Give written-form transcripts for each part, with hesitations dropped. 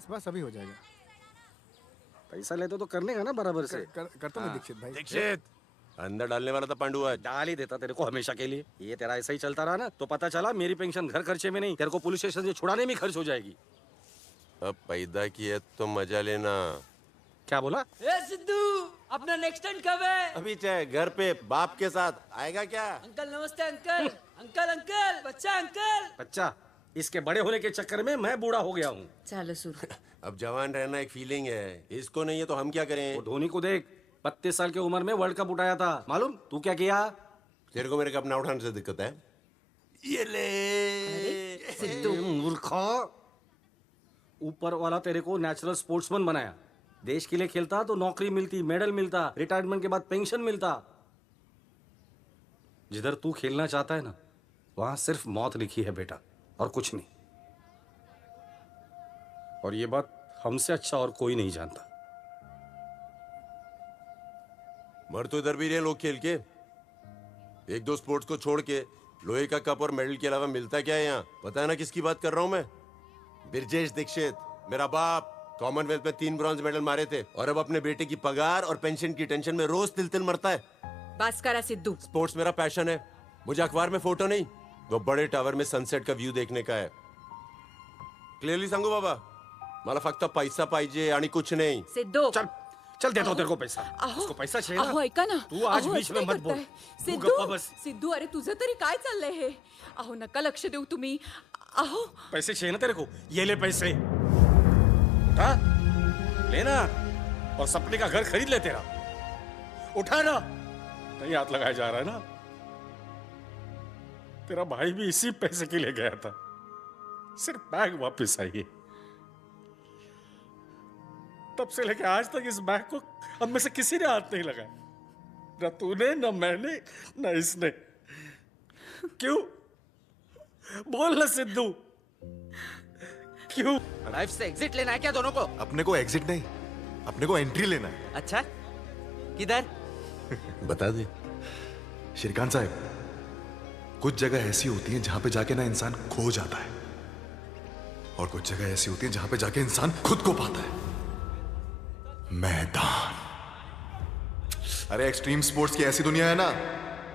बस बस अभी हो जाएगा। पैसा लेते तो करने का ना बराबर से। करता हूँ दीक्षित भाई। दीक्षित अंदर डालने वाला था पांडु आज। डाल ही देता तेरे को हमेशा के लिए। ये तेरा ऐसा ही चलता रहा ना तो पता चला मेरी पेंशन घर खर्चे में नहीं, तेरे को पुलिस स्टेशन से छुड़ाने में खर्च हो जाएगी। अब पैदा किया तो मजा लेना। क्या बोला? ए सिद्धू, अपना नेक्स्ट टर्न कब है? अभी चाहे घर पे बाप के साथ आएगा क्या? अंकल नमस्ते अंकल। अंकल अंकल बच्चा अंकल। बच्चा, इसके बड़े होने के चक्कर में मैं बूढ़ा हो गया हूँ। चलो शुरू। अब जवान रहना एक फीलिंग है, इसको नहीं है तो हम क्या करें? वो धोनी को देख, 32 साल की उम्र में वर्ल्ड कप उठाया था, मालूम? तू क्या किया? तेरे को मेरे कपना उठाने से दिक्कत है? ये ले सिद्धू, मूर्खा, ऊपर वाला तेरे को नेचुरल स्पोर्ट्समैन बनाया। देश के लिए खेलता तो नौकरी मिलती, मेडल मिलता, रिटायरमेंट के बाद पेंशन मिलता। जिधर तू खेलना चाहता है ना, वहां सिर्फ मौत लिखी है बेटा, और कुछ नहीं। और ये बात हमसे अच्छा और कोई नहीं जानता। मर तो इधर भी रहे लोग खेल के। एक दो स्पोर्ट्स को छोड़ के लोहे का कप और मेडल के अलावा मिलता क्या है यहाँ? पता है ना किसकी बात कर रहा हूँ मैं? ब्रिजेश दीक्षित, मेरा बाप कॉमनवेल्थ में 3 ब्रॉन्ज मेडल मारे थे और अब अपने बेटे की पगार और पेंशन की टेंशन में रोज तिल तिल मरता है। बस करा सिद्धू। स्पोर्ट्स मेरा पैशन है। मुझे अखबार में फोटो नहीं, वो बड़े टावर में सनसेट का व्यू देखने का है। क्लियरली सांगू बाबा, मला फक्त पैसा पाहिजे आणि कुछ नहीं। सिद्धू, चल चल, देता हूं तेरे को पैसा। अहो, उसको पैसा चाहिए अहो ना? ऐका ना, तू आज अहो, बीच असं में काय मत बोल। करताय? तू सिद्धू, गप्पा बस। सिद्धू, अरे तुझं तरी काय चाललंय हे? अहो नका लक्ष देऊ तुम्ही। अहो पैसे चाहिए ना तेरे को? ये ले पैसे, उठा लेना और सपने का घर खरीद ले तेरा। उठा ना, नहीं हाथ लगाया जा रहा है ना? तेरा भाई भी इसी पैसे के लिए गया था, सिर्फ बैग वापस आई है। तब से लेके आज तक इस बैग को हम में से किसी ने हाथ नहीं लगाया, न तूने, न मैंने, न इसने। क्यों? बोल ना सिद्धू, क्यों? लाइफ से एग्जिट लेना है क्या दोनों को? अपने को एग्जिट नहीं, अपने को एंट्री लेना है। अच्छा, किधर? बता दे। श्रीकांत साहब, कुछ जगह ऐसी होती हैं जहां पे जाके ना इंसान खो जाता है, और कुछ जगह ऐसी होती हैं जहां पे जाके इंसान खुद को पाता है। मैदान। अरे एक्सट्रीम स्पोर्ट्स की ऐसी दुनिया है ना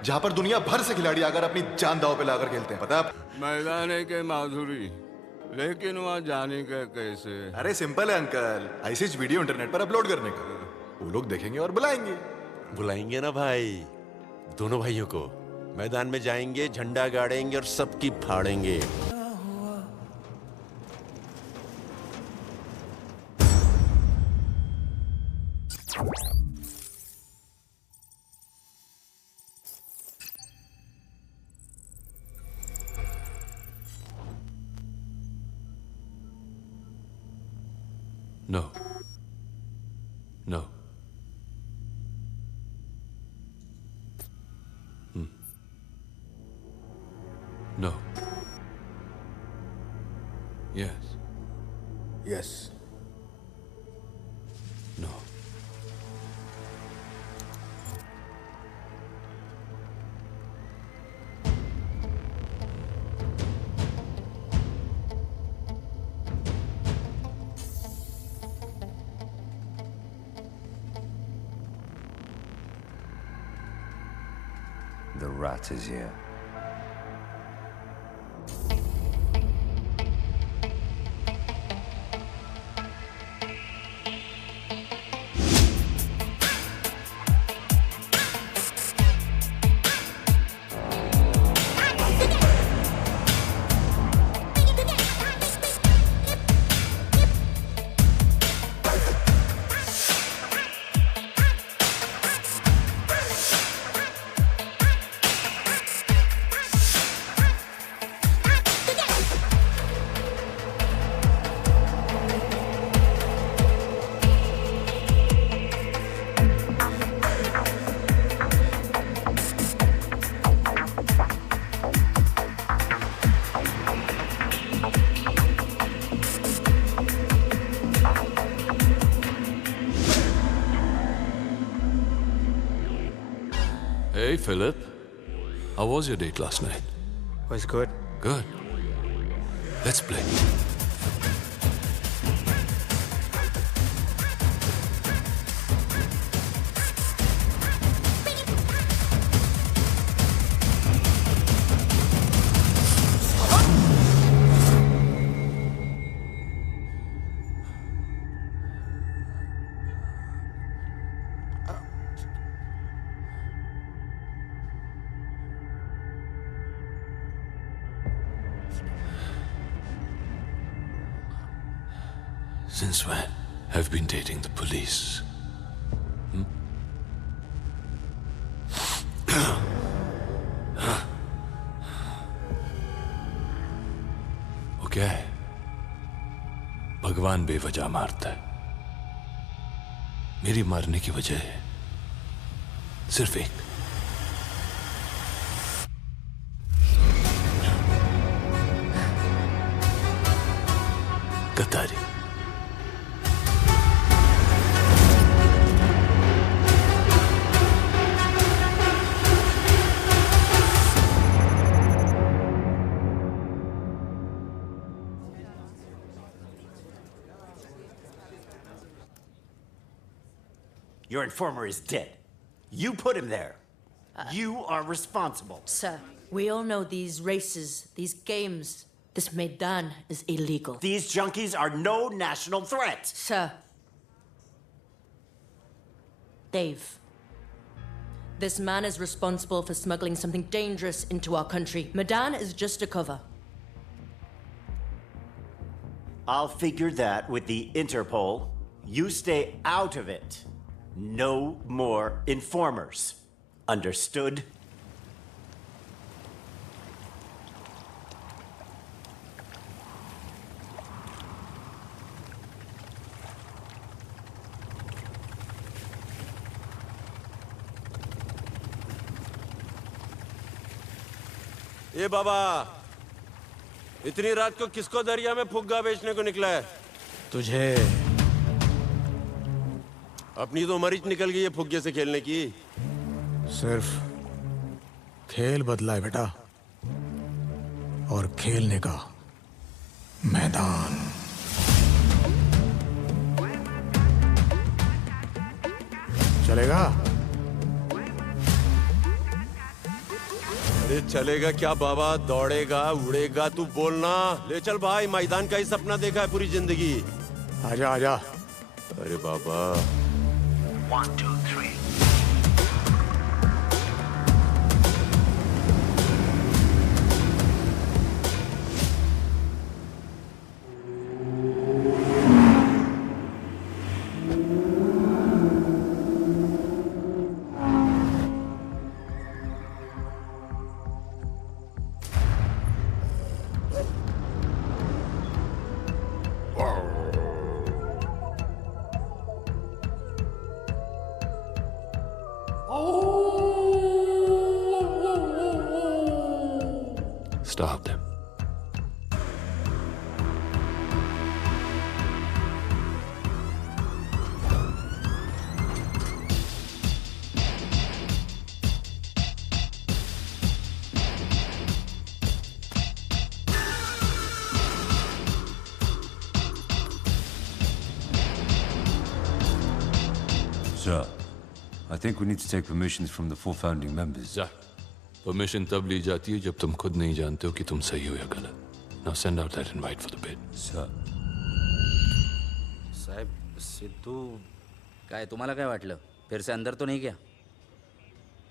जहां पर दुनिया भर से खिलाड़ी आकर अपनी जान दांव पे लाकर खेलते हैं, पता है आप? मैदान है के माधुरी, लेकिन वहां जाने का कैसे? अरे सिंपल है अंकल, ऐसी वीडियो इंटरनेट पर अपलोड करने का। वो लोग देखेंगे और बुलाएंगे। बुलाएंगे ना भाई, दोनों भाइयों को। मैदान में जाएंगे, झंडा गाड़ेंगे और सबकी फाड़ेंगे। No. No. No. Yes. Yes. No. The rat is here. Hey, Philip. How was your date last night? Was good. Good. Let's play. Since when have been dating the police? वो क्या है? भगवान बेवजह मारता है। मेरी मारने की वजह है सिर्फ एक। गद्दारी। Your informer is dead. You put him there. You are responsible. Sir, we all know these races, these games, this Maidan is illegal. These junkies are no national threat. Sir. Dave. This man is responsible for smuggling something dangerous into our country. Maidan is just a cover. I'll figure that with the Interpol. You stay out of it. No more informers. Understood? ए बाबा, इतनी रात को किसको दरिया में फुग्गा बेचने को निकला है? तुझे। अपनी तो मरीज निकल गई है फुग्गे से खेलने की। सिर्फ खेल बदला है बेटा, और खेलने का मैदान। चलेगा? अरे चलेगा क्या बाबा, दौड़ेगा उड़ेगा, तू बोलना। ले चल भाई, मैदान का ही सपना देखा है पूरी जिंदगी। आजा आजा। अरे बाबा। 1, 2, 3. Stop them. Sir, I think we need to take permissions from the 4 founding members. जा, परमिशन तब ली जाती है जब तुम खुद नहीं जानते हो कि तुम सही हो या गलत. Now send out that invite for the bid. Sir. साहेब, सिद्धू काय तुम्हाला काय वाटलं? फिर से अंदर तो नहीं गया?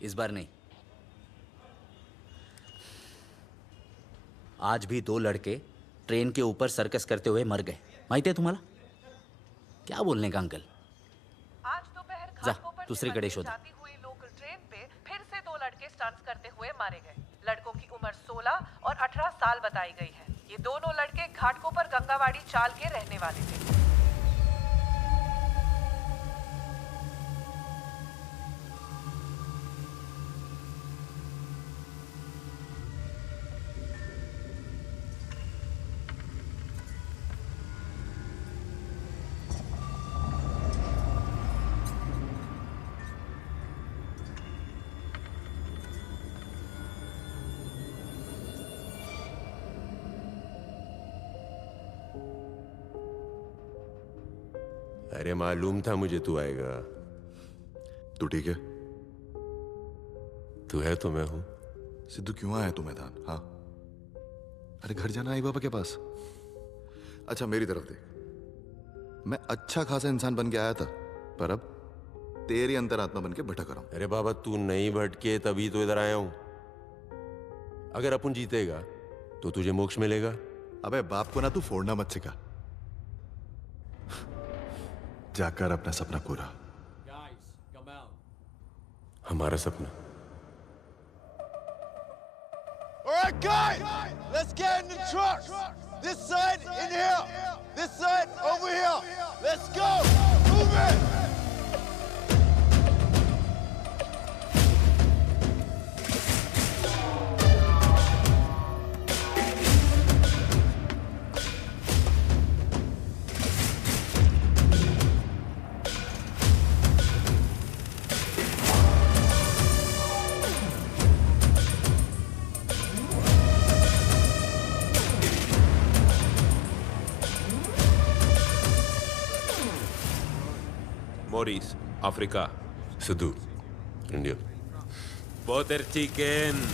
इस बार नहीं. आज भी 2 लड़के ट्रेन के ऊपर सर्कस करते हुए मर गए. माहिती है तुम्हाला? क्या बोलने का अंकल? जा, दूसरीकडे शोध. लोकल ट्रेन पे फिर से 2 लड़के स्टंट्स करते हुए मारे गए. लड़कों की उम्र 16 और 18 साल बताई गई है. ये दोनों लड़के घाटकोपर गंगावाड़ी चाल के रहने वाले थे. अरे मालूम था मुझे तू आएगा. तू ठीक है? तू है तो मैं हूं. सिद्धू क्यों आया तू मैदान? हाँ, अरे घर जाना आई बाबा के पास. अच्छा मेरी तरफ देख, मैं अच्छा खासा इंसान बन के आया था, पर अब तेरी अंतरात्मा बन के भटक रहा हूं. अरे बाबा तू नहीं भटके तभी तो इधर आया हूं. अगर अपन जीतेगा तो तुझे मोक्ष मिलेगा. अबे बाप को ना तू फोड़ना मत सिखा. जाकर अपना सपना पूरा। हमारा सपना। All right, guys, let's get in the trucks. This side in here. This side over here. Let's go. Move it. Maurice, Africa. Sudu, India. Butter chicken.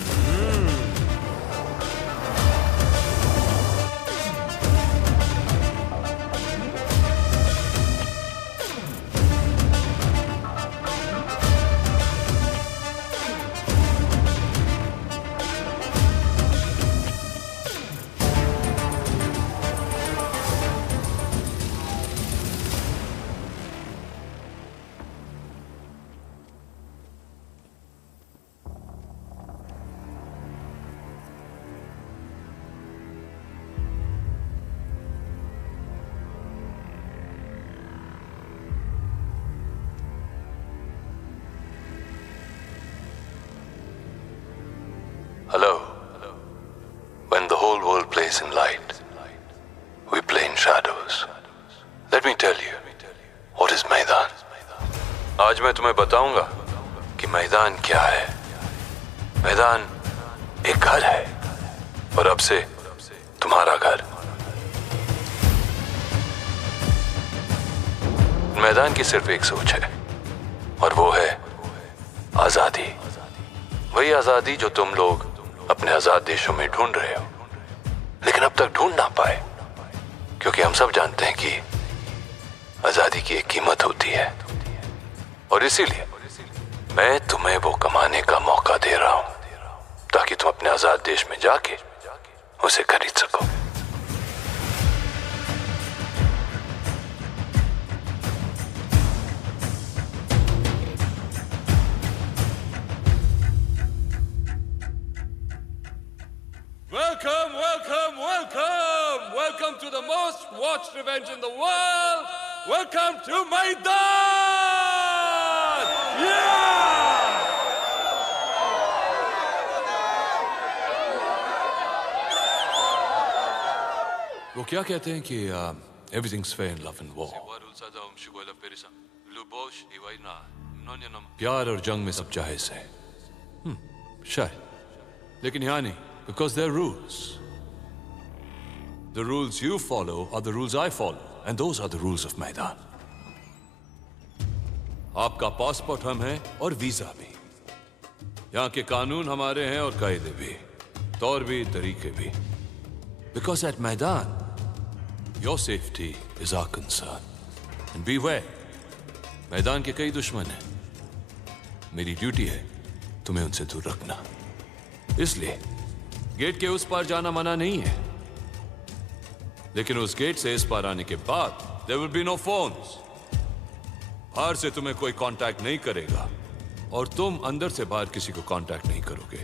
Hello. When the whole world plays in light, we play in shadows. Let me tell you, what is मैदान? आज मैं तुम्हें बताऊंगा कि मैदान क्या है। मैदान एक घर है और अब से तुम्हारा घर। मैदान की सिर्फ एक सोच है और वो है आजादी। वही आजादी जो तुम लोग अपने आजाद देशों में ढूंढ रहे हो, लेकिन अब तक ढूंढ ना पाए, क्योंकि हम सब जानते हैं कि आजादी की एक कीमत होती है। और इसीलिए मैं तुम्हें वो कमाने का मौका दे रहा हूं ताकि तुम अपने आजाद देश में जाके उसे खरीद सको। Welcome, welcome, welcome! Welcome to the most watched event in the world! Welcome to Maidan! Yeah! वो क्या कहते हैं कि everything's fair in love and war. प्यार और जंग में सब जायज है। शायद, लेकिन यहाँ नहीं, because there are rules. The rules you follow are the rules I follow, and those are the rules of मैदान। आपका पासपोर्ट हम हैं और वीजा भी। यहाँ के कानून हमारे हैं और कायदे भी, तौर भी, तरीके भी। Because at मैदान, your safety is our concern. And beware, मैदान के कई दुश्मन हैं। मेरी ड्यूटी है तुम्हें उनसे दूर रखना। इसलिए गेट के उस पार जाना मना नहीं है, लेकिन उस गेट से इस पार आने के बाद there will be no phones. बाहर से तुम्हें कोई कांटेक्ट नहीं करेगा और तुम अंदर से बाहर किसी को कांटेक्ट नहीं करोगे।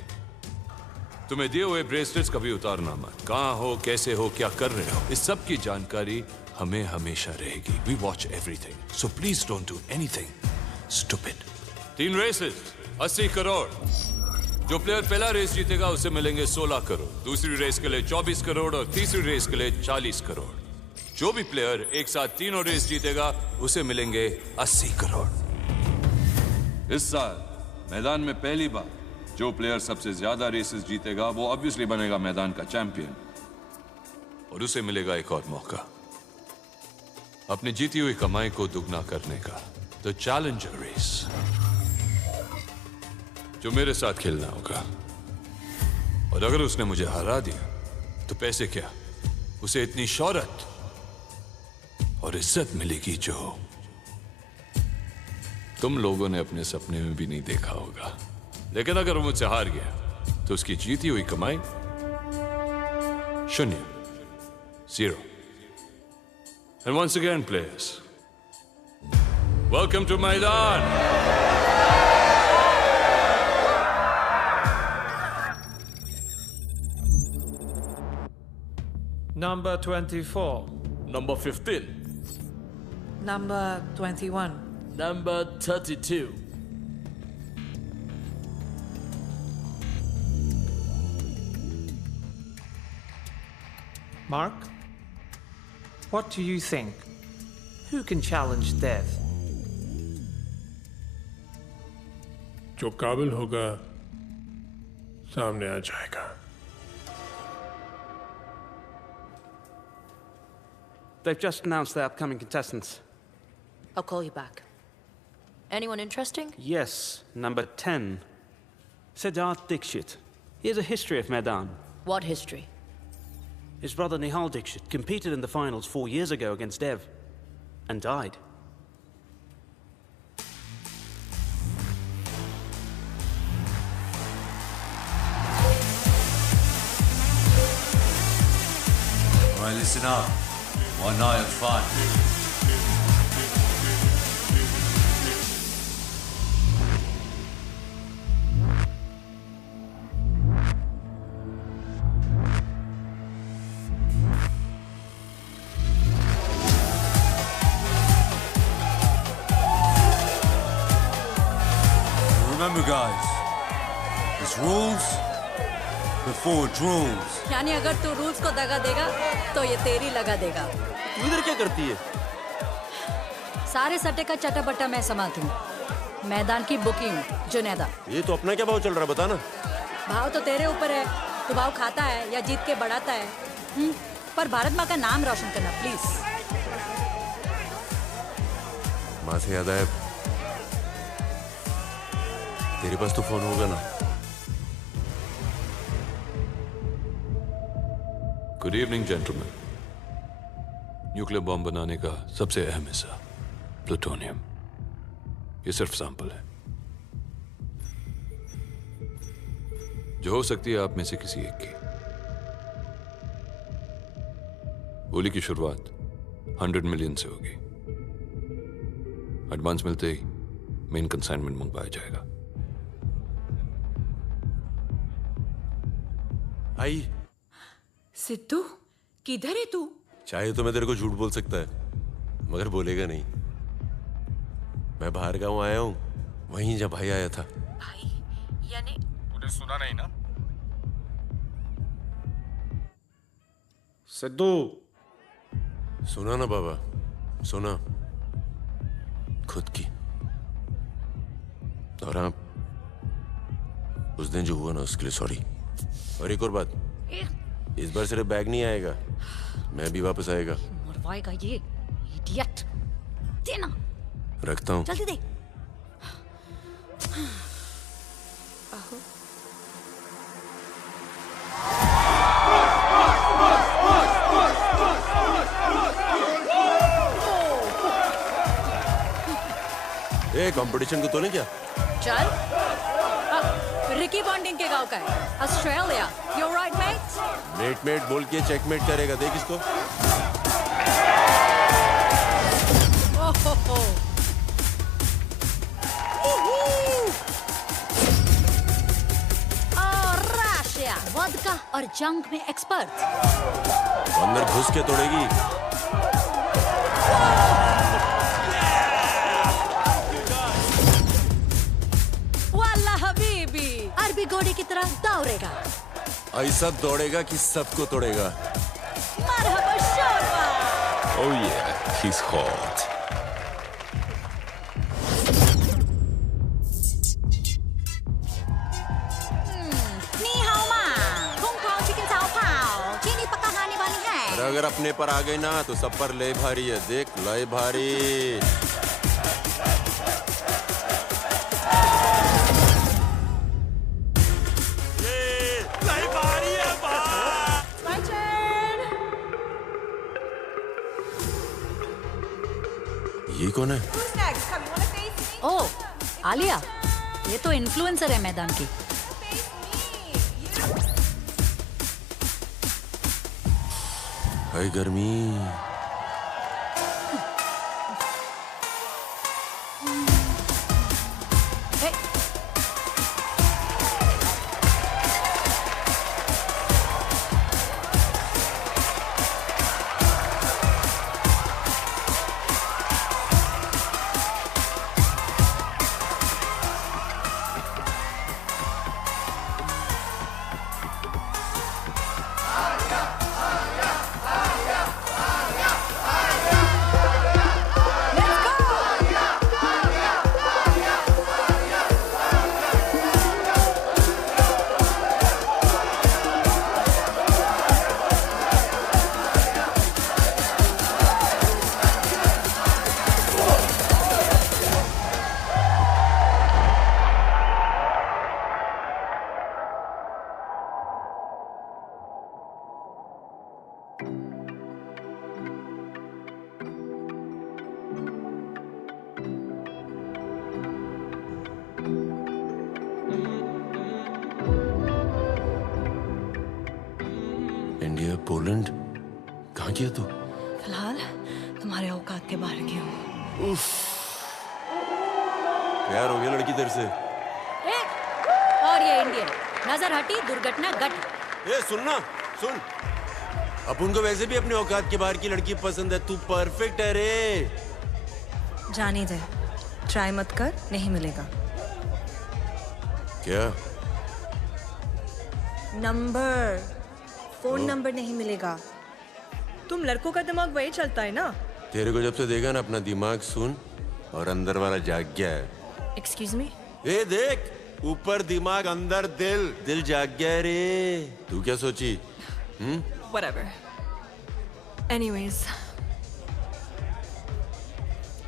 तुम्हें दिए हुए ब्रेसलेट्स कभी उतारना मत। कहां हो, कैसे हो, क्या कर रहे हो, इस सब की जानकारी हमें हमेशा रहेगी। We watch everything, so please don't do anything stupid. 3 races, 80 crore. जो प्लेयर पहला रेस जीतेगा उसे मिलेंगे 16 करोड़, दूसरी रेस के लिए 24 करोड़ और तीसरी रेस के लिए 40 करोड़। जो भी प्लेयर एक साथ तीनों रेस जीतेगा उसे मिलेंगे 80 करोड़। इस साल मैदान में पहली बार जो प्लेयर सबसे ज्यादा रेसेस जीतेगा वो ऑब्वियसली बनेगा मैदान का चैंपियन, और उसे मिलेगा एक और मौका अपनी जीती हुई कमाई को दुगना करने का। द चैलेंजर रेस, जो मेरे साथ खेलना होगा। और अगर उसने मुझे हरा दिया तो पैसे क्या, उसे इतनी शोहरत और इज्जत मिलेगी जो तुम लोगों ने अपने सपने में भी नहीं देखा होगा। लेकिन अगर वो मुझसे हार गया तो उसकी जीती हुई कमाई 0, 0। And once again, players, Welcome to Maidan. Number 24. Number 15. Number 21. Number 32. Mark, what do you think? Who can challenge death? जो काबिल होगा सामने आ जाएगा. They've just announced the upcoming contestants. I'll call you back. Anyone interesting? Yes, number 10. Siddharth Dixit. He has a history of Maidan. What history? His brother Nihal Dixit competed in the finals 4 years ago against Dev and died. All right, listen up. One night of fun. Remember, guys, it's rules before drools. यानी अगर तू rules को दगा देगा तो ये तेरी लगा देगा. तू इधर क्या करती है? सारे सट्टे का चटाबट्टा मैं संभालती हूँ. मैदान की बुकी हूँ, जुनैदा. ये तो अपना क्या भाव चल रहा है, बता ना. भाव तो तेरे ऊपर है. तू भाव खाता है या जीत के बढ़ाता है. पर भारत माँ का नाम रोशन करना प्लीज. माँ से याद आया, तेरे पास तो फोन होगा ना. Good evening gentleman. Nuclear bomb बनाने का सबसे अहम हिस्सा प्लूटोनियम. ये सिर्फ सैंपल है जो हो सकती है आप में से किसी एक की. गोली की शुरुआत 100 मिलियन से होगी. एडवांस मिलते ही मेन कंसाइनमेंट मंगवाया जाएगा. आई सिद्धू, किधर है तू? चाहे तो मैं तेरे को झूठ बोल सकता है, मगर बोलेगा नहीं. मैं बाहर गांव आया हूँ, वहीं जब भाई आया था. भाई यानी तूने सुना नहीं ना? सिद्धू. सुना ना बाबा, सुना. खुद की. और हाँ, उस दिन जो हुआ ना उसके लिए सॉरी. और एक और बात, इस बार सिर्फ बैग नहीं आएगा, मैं भी वापस आएगा. मरवाएगा ये इडियट. देना. रखता हूँ. जल्दी दे. ए, कंपटीशन को तो नहीं क्या? चल. रिकी बॉन्डिंग के गांव का है, Australia. You right mate? Mate mate बोल के चेकमेट करेगा, देख इसको. रशिया वोडका और जंग में एक्सपर्ट. अंदर घुस के तोड़ेगी. अरबी घोड़े की तरह दौड़ेगा. ऐसा दौड़ेगा कि सबको तोड़ेगा. मरहबा शोरबा. Oh yeah, he's hot. नी हाओ मा. कुंग पाओ चिकन चाओ पाओ. चीनी पक्का खाने वाली है. अगर अपने पर आ गई ना तो सब पर ले भारी है. देख, ले भारी. ये कौन है? ओ, आलिया. ये तो इन्फ्लुएंसर है मैदान की. हाय गर्मी. पोलैंड कहाँ किया तू? फिलहाल तुम्हारे औकात के बाहर की हूँ। प्यार हो गया लड़की तेरे से? और ये इंडियन नजर हटी दुर्घटना घट। ए सुनना सुन, अपन को वैसे भी अपने औकात के बाहर की लड़की पसंद है, तू परफेक्ट है रे। जाने दे, ट्राई मत कर, नहीं मिलेगा। क्या? नंबर, फोन नंबर नहीं मिलेगा। तुम लड़कों का दिमाग वही चलता है ना? तेरे को जब से देखा ना, अपना दिमाग सुन और अंदर वाला जाग गया है। Excuse me? ए देख, ऊपर दिमाग अंदर दिल, दिल जाग गया है रे। तू क्या सोची? Whatever. Anyways,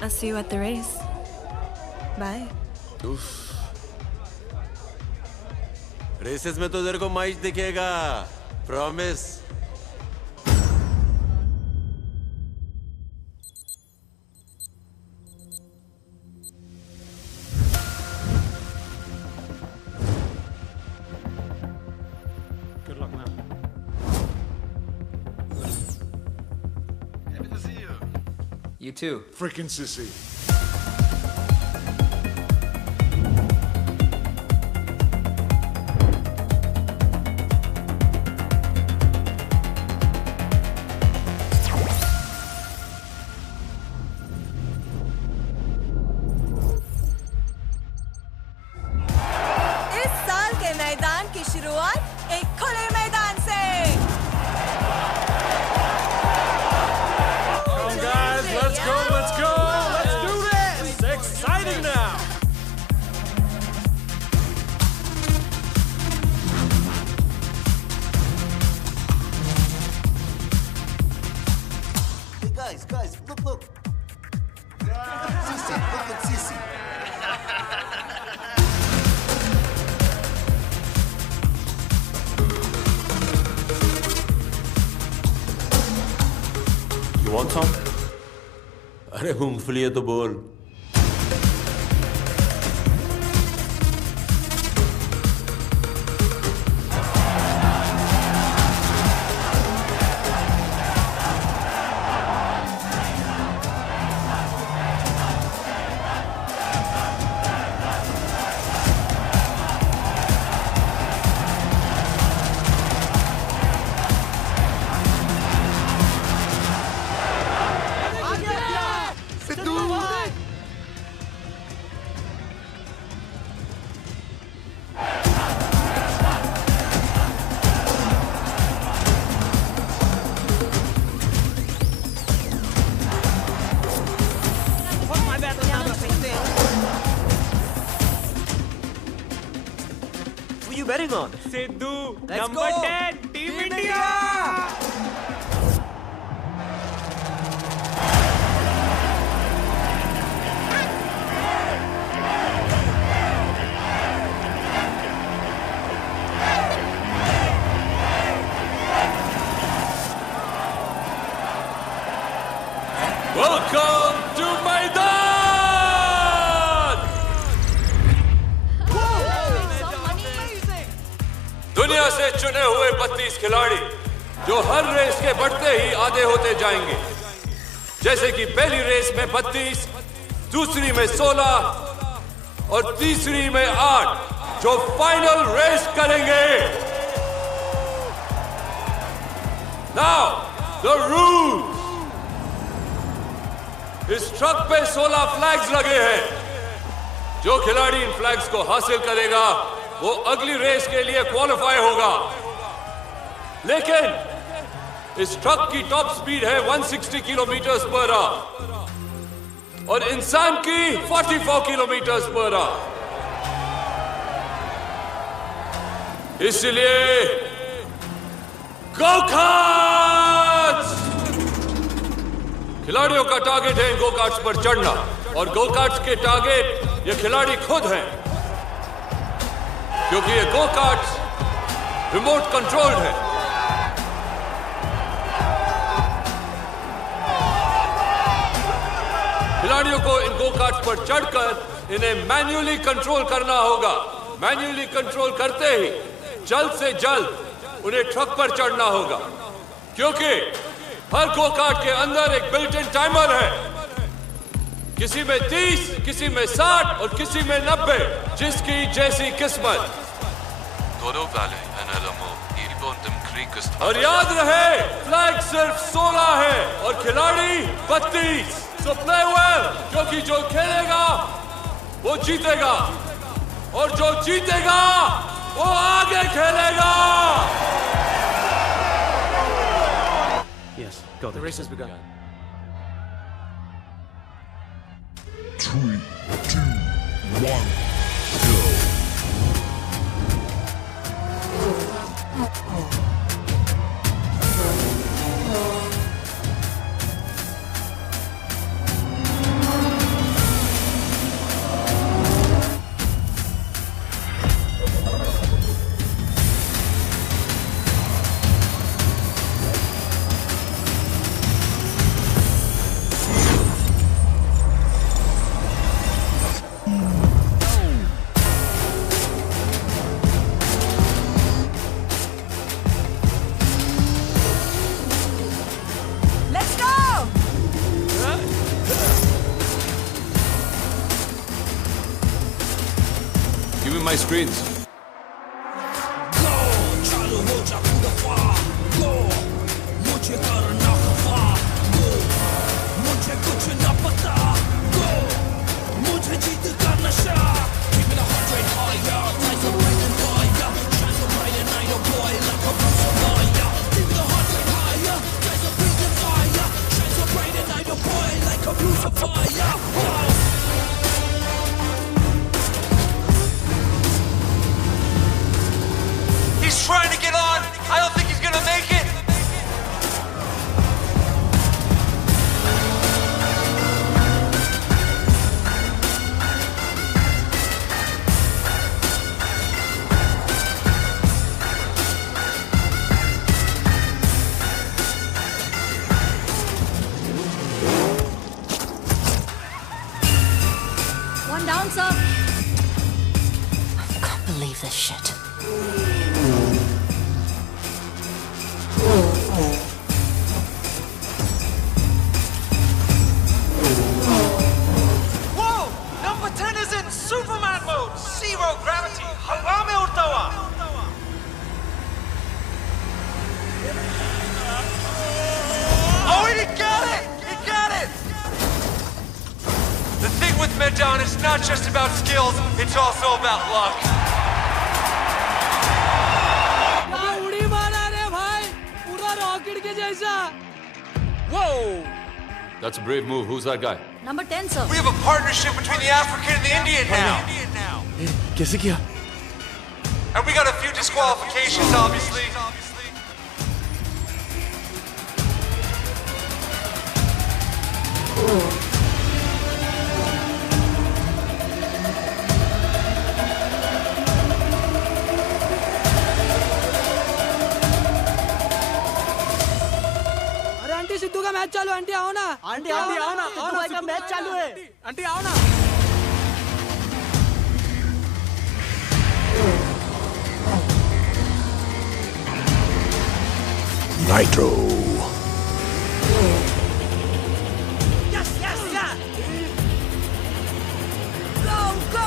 I'll see you at the race. Bye. Races में तो तेरे को माइच दिखेगा, promise. Good luck, man. Happy to see you. You too. Freaking sissy. इस साल के मैदान की शुरुआत एक खुले मैदान से। Come on, guys, let's go, let's go, let's do this. It's exciting now. Hey guys, look. Sissy, look at Sissy. You want some? अरे मूंगफली है तो बोल। Who you betting on? Sidhu, Let's number go. 10, Team India! Welcome to मैदान! दुनिया से चुने हुए 32 खिलाड़ी जो हर रेस के बढ़ते ही आधे होते जाएंगे। जैसे कि पहली रेस में 32, दूसरी में 16 और तीसरी में 8 जो फाइनल रेस करेंगे। Now, the rules. इस ट्रक पे 16 फ्लैग्स लगे हैं। जो खिलाड़ी इन फ्लैग्स को हासिल करेगा वो अगली रेस के लिए क्वालिफाई होगा। लेकिन इस ट्रक की टॉप स्पीड है 160 किलोमीटर पर आवर और इंसान की 44 किलोमीटर पर आवर। इसलिए गो कार्ट्स! खिलाड़ियों का टारगेट है इन गो कार्ट्स पर चढ़ना और गो कार्ट्स के टारगेट ये खिलाड़ी खुद हैं, क्योंकि ये गो कार्ट्स रिमोट कंट्रोल्ड है। खिलाड़ियों को इन गो कार्ट्स पर चढ़कर इन्हें मैन्युअली कंट्रोल करना होगा। मैन्युअली कंट्रोल करते ही जल्द से जल्द उन्हें ट्रक पर चढ़ना होगा, क्योंकि हर गो कार्ड के अंदर एक बिल्ट इन टाइमर है। किसी में 30, किसी में 60 और किसी में 90, जिसकी जैसी किस्मत। और याद रहे, फ्लैग सिर्फ 16 है और खिलाड़ी 32। सो प्ले वेल, क्योंकि जो खेलेगा वो जीतेगा और जो जीतेगा वो आगे खेलेगा। Yes, got it. The race has begun. 3, 2, 1, go. Let's go! Give me my screens. He's trying to get on. I don't think he's gonna make it. One down, sir. I can't believe this shit. Whoa! Number 10 is in Superman mode. Zero gravity. हवा में उड़ता हुआ. Oh, he got it! He got it! The thing with Medan is not just about skills, it's also about luck. उड़ी मारा रे भाई, पूरा rocket के जैसा। Whoa! That's a brave move. Who's that guy? Number 10, sir. We have a partnership between the African and the Indian now. कैसे किया? And we got a few disqualifications, obviously. अरे आंटी सिद्धू का मैच चालू है, aunty आओ ना। Aunty आओ ना, सिद्धू भाई का मैच चालू है। आंटी आओ ना। Nitro. Yes, yes, yes. Go, go.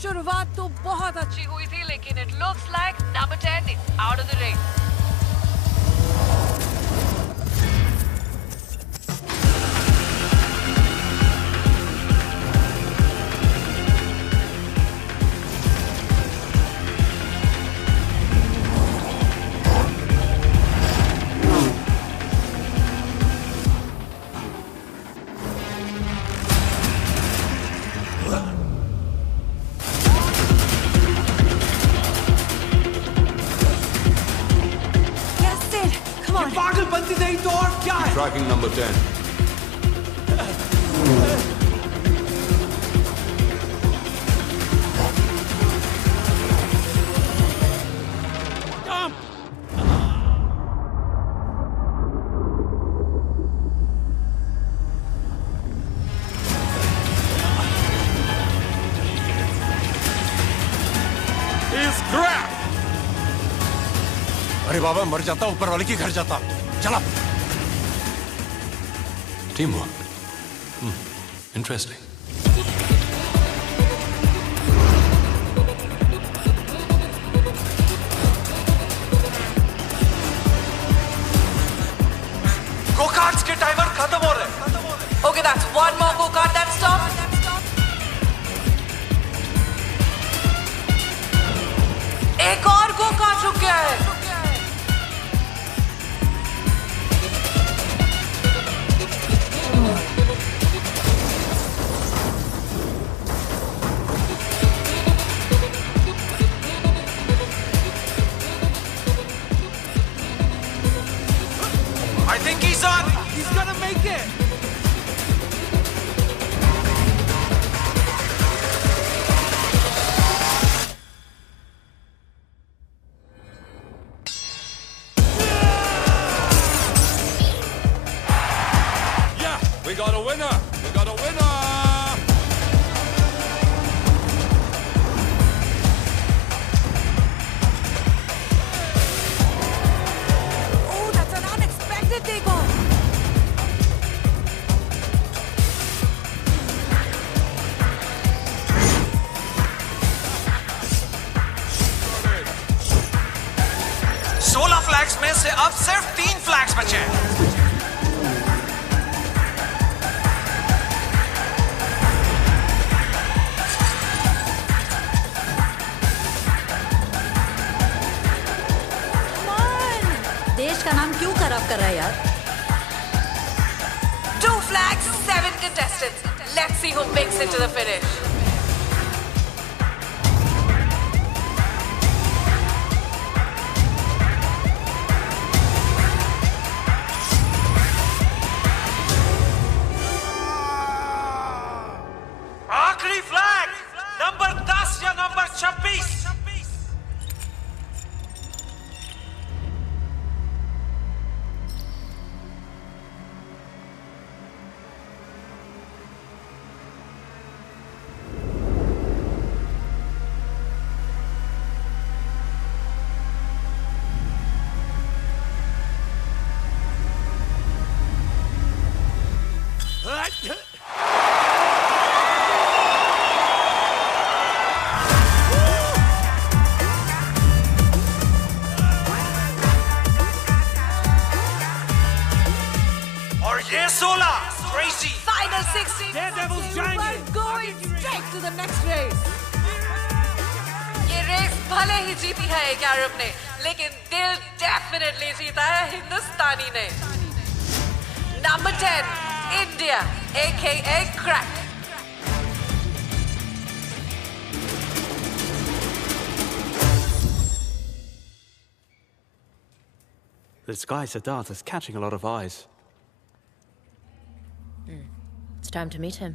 शुरुआत तो बहुत अच्छी हुई थी, लेकिन it looks like number 10 is out of the race. नहीं तो और क्या है? Tracking number 10. अरे बाबा मर जाता ऊपर वाले के घर जाता चला Teamwork. Interesting. Go-karts के टाइमर खत्म हो रहे। Okay, that's one more go-kart that stopped. एक और go-kart रुक गया है। I think he's on. He's gonna make it. Yeah, we got a winner. We got a winner. Oh, that's an unexpected takeoff. सोलह flags में से अब सिर्फ 3 फ्लैग्स बचे हैं। देश का नाम क्यों खराब कर रहा है यार? 2 flags, 7 contestants. Let's see who makes it to the finish. आखिरी फ्लैग नंबर 10 या नंबर 26। और ये 16 crazy Final 16. Daredevils जाएंगे। We're going straight to the next race. ये रेस भले ही जीती है एक अरब ने, लेकिन दिल डेफिनेटली जीता है हिंदुस्तानी ने। Number 10, India, aka Crack. This guy Siddharth is catching a lot of eyes. It's time to meet him.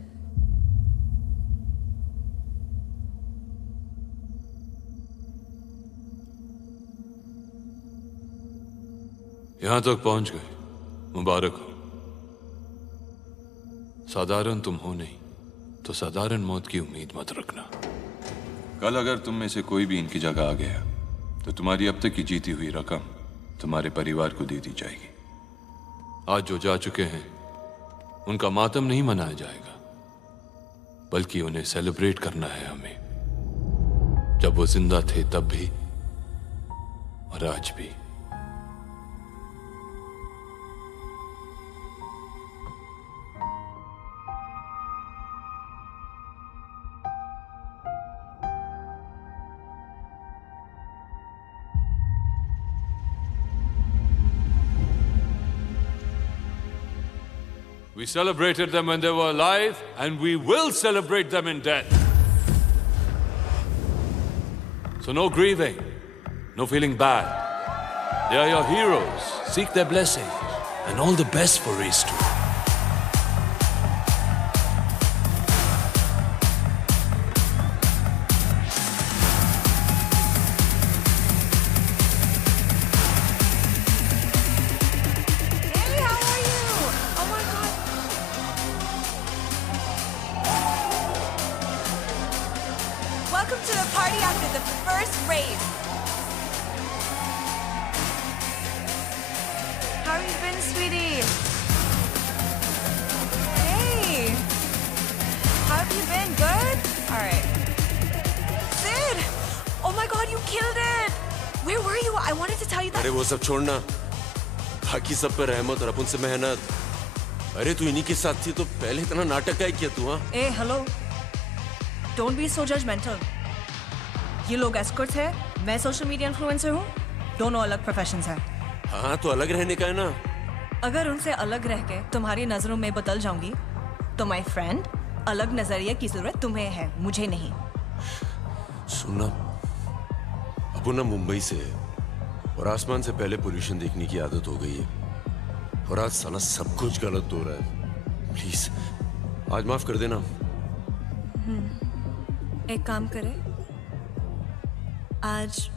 यहां तक पहुंच गए, मुबारक हो। साधारण तुम हो नहीं तो साधारण मौत की उम्मीद मत रखना। कल अगर तुम में से कोई भी इनकी जगह आ गया तो तुम्हारी अब तक की जीती हुई रकम तुम्हारे परिवार को दे दी जाएगी। आज जो जा चुके हैं उनका मातम नहीं मनाया जाएगा, बल्कि उन्हें सेलिब्रेट करना है हमें। जब वो जिंदा थे तब भी और आज भी। We celebrated them when they were alive, and we will celebrate them in death. So no grieving, no feeling bad. They are your heroes. Seek their blessing. And all the best for race 2. Welcome to the party after the first race. How have you been, sweetie? Hey. How have you been? Good? All right. Sid! Oh my God, you killed it! Where were you? I wanted to tell you that. अरे वो सब छोड़ना, बाकी सब पे रहमत और अपन से मेहनत। अरे तू इन्हीं के साथ थी तो पहले इतना नाटक का ही किया तू? हाँ? Hey, hello. Don't be so judgmental. ये लोग एस्कॉर्ट्स है, मैं सोशल मीडिया इन्फ्लुएंसर हूँ, दोनों अलग प्रोफेशंस हैं। हाँ तो अलग रहने का है ना। अगर उनसे अलग रह के तुम्हारी नजरों में बदल जाऊंगी, तो माय फ्रेंड, अलग नजरिए की जरूरत तुम्हें है, मुझे नहीं। सुनना, अपन ना मुंबई से है और आसमान से पहले पोल्यूशन देखने की आदत हो गई है और आज साला सब कुछ गलत हो रहा है। प्लीज आज माफ कर देना। एक काम करें, आज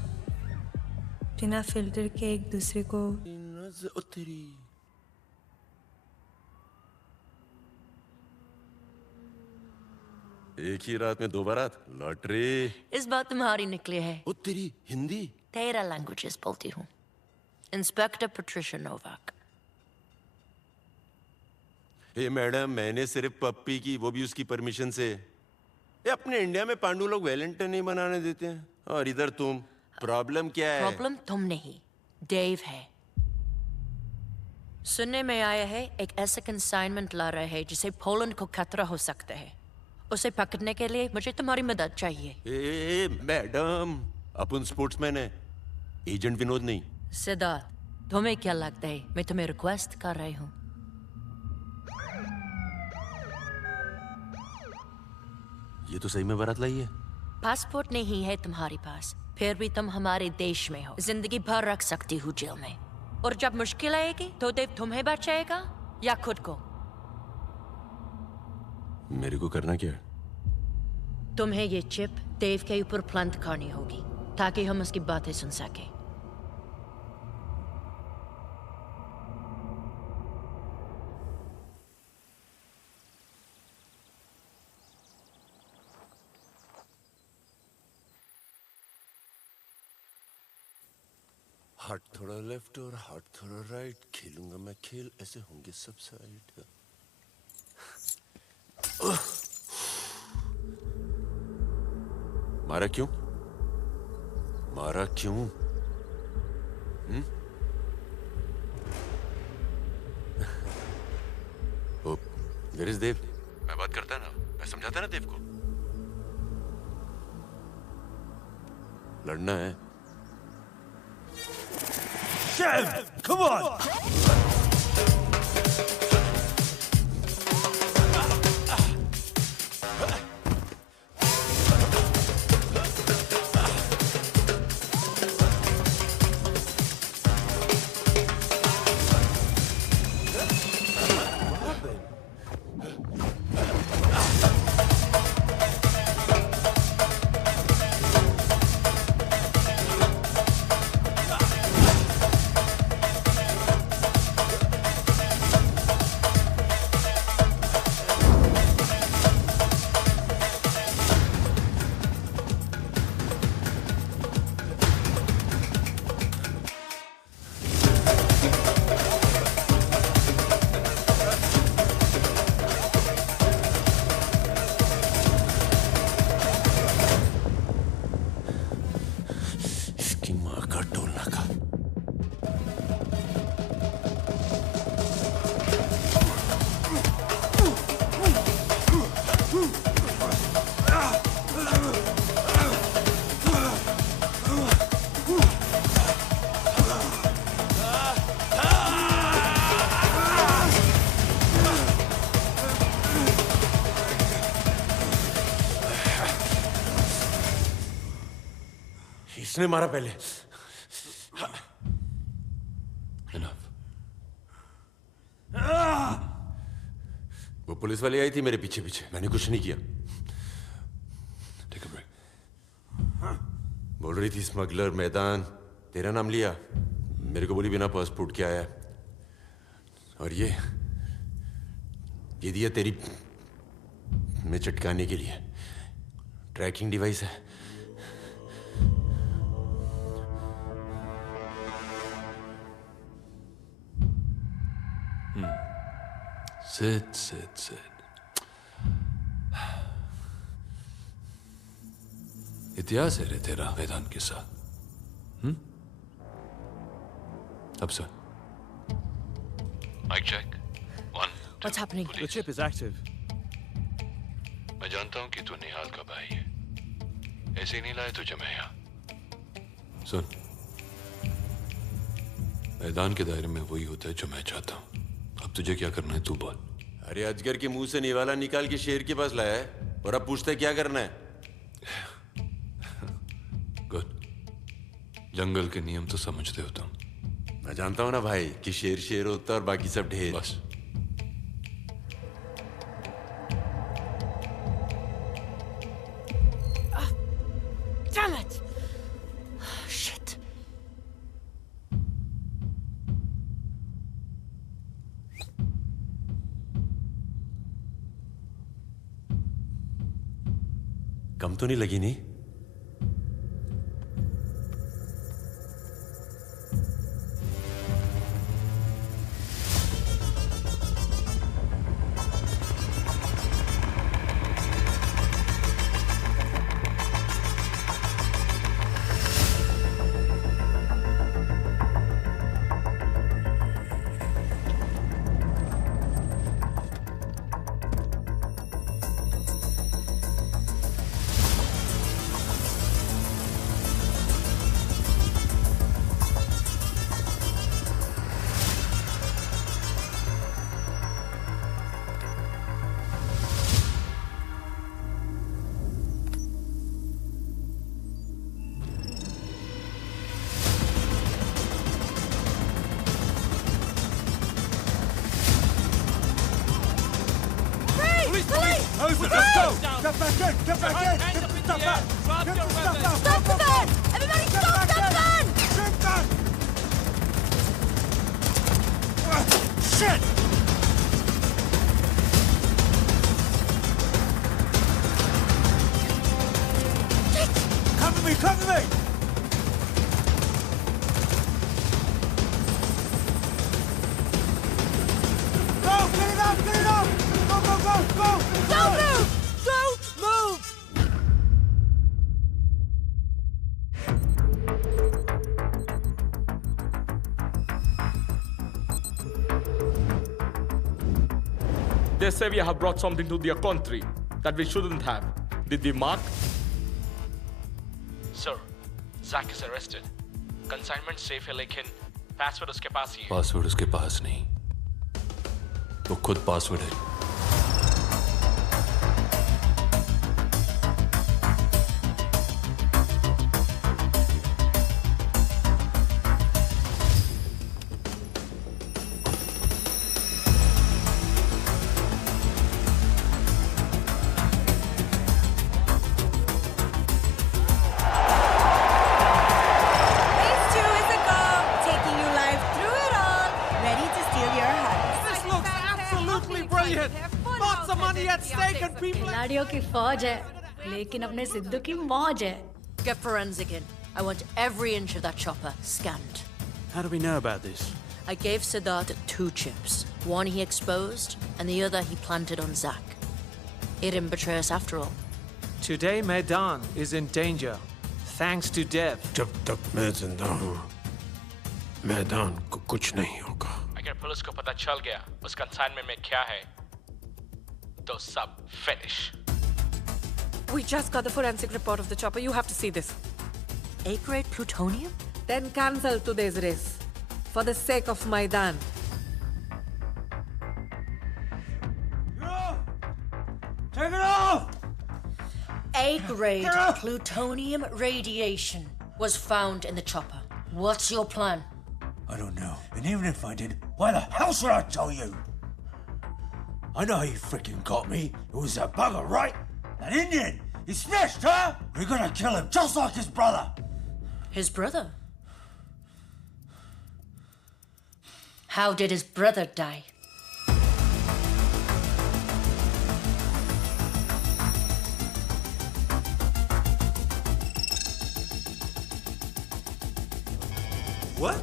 बिना फिल्टर के एक दूसरे को एक ही रात में 2 बारात, लॉटरी। इस बात तुम्हारी निकली है। तेरी हिंदी 13 लैंग्वेजेस बोलती हूँ। Inspector Patricia Novak. ए मैडम, मैंने सिर्फ पप्पी की, वो भी उसकी परमिशन से। ये अपने इंडिया में पांडु लोग वैलेंटाइन नहीं मनाने देते हैं और इधर तुम। प्रॉब्लम क्या है? प्रॉब्लम तुम नहीं, डेव है। सुनने में आया है एक ऐसा कंसाइनमेंट ला रहे हैं जिसे पोलैंड को खतरा हो सकता है। उसे पकड़ने के लिए मुझे तुम्हारी मदद चाहिए। ए मैडम, अपन स्पोर्ट्समैन है, एजेंट विनोद नहीं। सिद्धार्थ, तुम्हें क्या लगता है मैं तुम्हें रिक्वेस्ट कर रही हूँ? ये तो सही में बारात लाई है। पासपोर्ट नहीं है तुम्हारे पास, फिर भी तुम हमारे देश में हो। जिंदगी भर रख सकती हूँ जेल में, और जब मुश्किल आएगी तो देव तुम्हें बचाएगा या खुद को? मेरे को करना क्या है? तुम्हें ये चिप देव के ऊपर प्लांट करनी होगी ताकि हम उसकी बातें सुन सके। हाथ थोड़ा लेफ्ट और हाथ थोड़ा राइट, खेलूंगा मैं खेल, ऐसे होंगे सब साइड। मारा क्यों? मारा क्यों? ओ, वेयर इज देव? मैं बात करता ना, मैं समझाता ना देव को। लड़ना है। Dev, come on! इसने मारा पहले। वो पुलिस वाली आई थी मेरे पीछे पीछे, मैंने कुछ नहीं किया। बोल रही थी स्मगलर मैदान, तेरा नाम लिया, मेरे को बोली बिना पासपोर्ट के आया, और ये दिया तेरी में चटकाने के लिए, ट्रैकिंग डिवाइस है। Sit. इतिहास है रे तेरा वेदांत के साथ। अब सुन। Mic check. 1 What's happening? The chip is active. मैं जानता हूं कि तू निहाल का भाई है, ऐसे ही नहीं लाया तुझे मैं यहाँ। सुन, मैदान के दायरे में वही होता है जो मैं चाहता हूँ। अब तुझे क्या करना है तू बोल। अरे अजगर के मुंह से निवाला निकाल के शेर के पास लाया है, और अब पूछते क्या करना है। गुड, जंगल के नियम तो समझते हो तुम। मैं जानता हूं ना भाई कि शेर शेर होता है और बाकी सब ढेर। बस Damn it! Shit. कम तो नहीं लगी नहीं? Let's go! Get back in! Get back in! Get the stuff back! Get the stuff out! Stop the van! Everybody stop that van! Shoot that! Shit! Cover me! Cover me! Go! Get it up! Get it up! Go! Go! Go! Go! Don't move! Don't move! They say we have brought something to their country that we shouldn't have. Did we mark? Sir, Zach is arrested. Consignment safe है लेकिन password उसके पास ही है. Password उसके पास नहीं, वो खुद password है। Phase 2 is a go, taking you live through it all, ready to steal your heart. This looks absolutely brilliant. Lots of money at stake and people. खिलाड़ियों की फौज है, लेकिन अपने सिद्धू की मौज है। Get forensic in. I want every inch of that chopper scanned. How do we know about this? I gave Siddharth 2 chips. One he exposed, and the other he planted on Zach. He didn't betray us after all. Today, Maidan is in danger, thanks to Dev. जब तक मैं जिंदा हूँ, मैदान को कुछ नहीं होगा। अगर पुलिस को पता चल गया उस कंसाइनमेंट में क्या है, तो सब finish. We just got the forensic report of the chopper. You have to see this. A-grade plutonium? Then cancel today's race. For the sake of Maidan. Take it off! A-grade plutonium radiation was found in the chopper. What's your plan? I don't know. And even if I did, why the hell should I tell you? I know how you freaking got me. It was that bugger, right? That Indian. He snitched, huh? We're gonna kill him just like his brother. His brother? How did his brother die? What?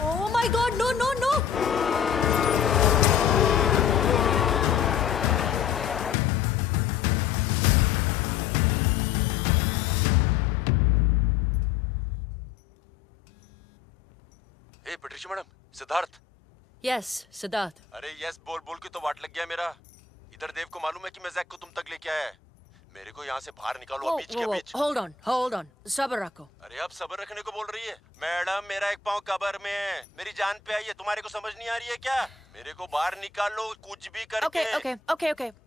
Oh my God! No! No! No! Hey Patricia madam, Siddharth. Yes, Siddharth. अरे yes बोल बोल के तो वाट लग गया मेरा। इधर देव को मालूम है कि मैं जैक को तुम तक लेके आया है। मेरे को यहाँ से बाहर निकालो बीच के बीच। Hold on. सब्र रखो। अरे अब सब्र रखने को बोल रही है? मैडम मेरा एक पाँव कब्र में है, मेरी जान पे आई है, तुम्हारे को समझ नहीं आ रही है क्या? मेरे को बाहर निकालो कुछ भी करके।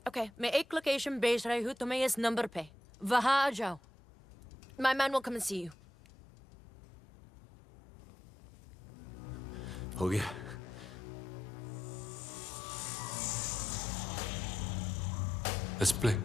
Okay. मैं एक लोकेशन भेज रही हूँ तुम्हें इस नंबर पे। वहाँ आ जाओ। My man will come and see you. हो गया। Let's play.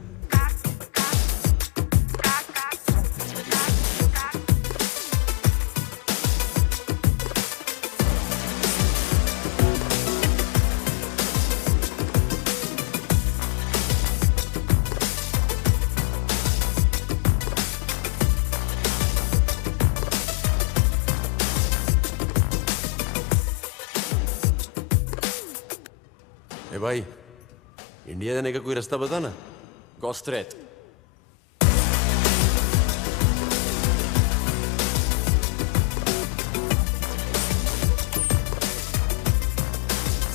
ए भाई, इंडिया जाने का कोई रास्ता बता ना। Gå straight.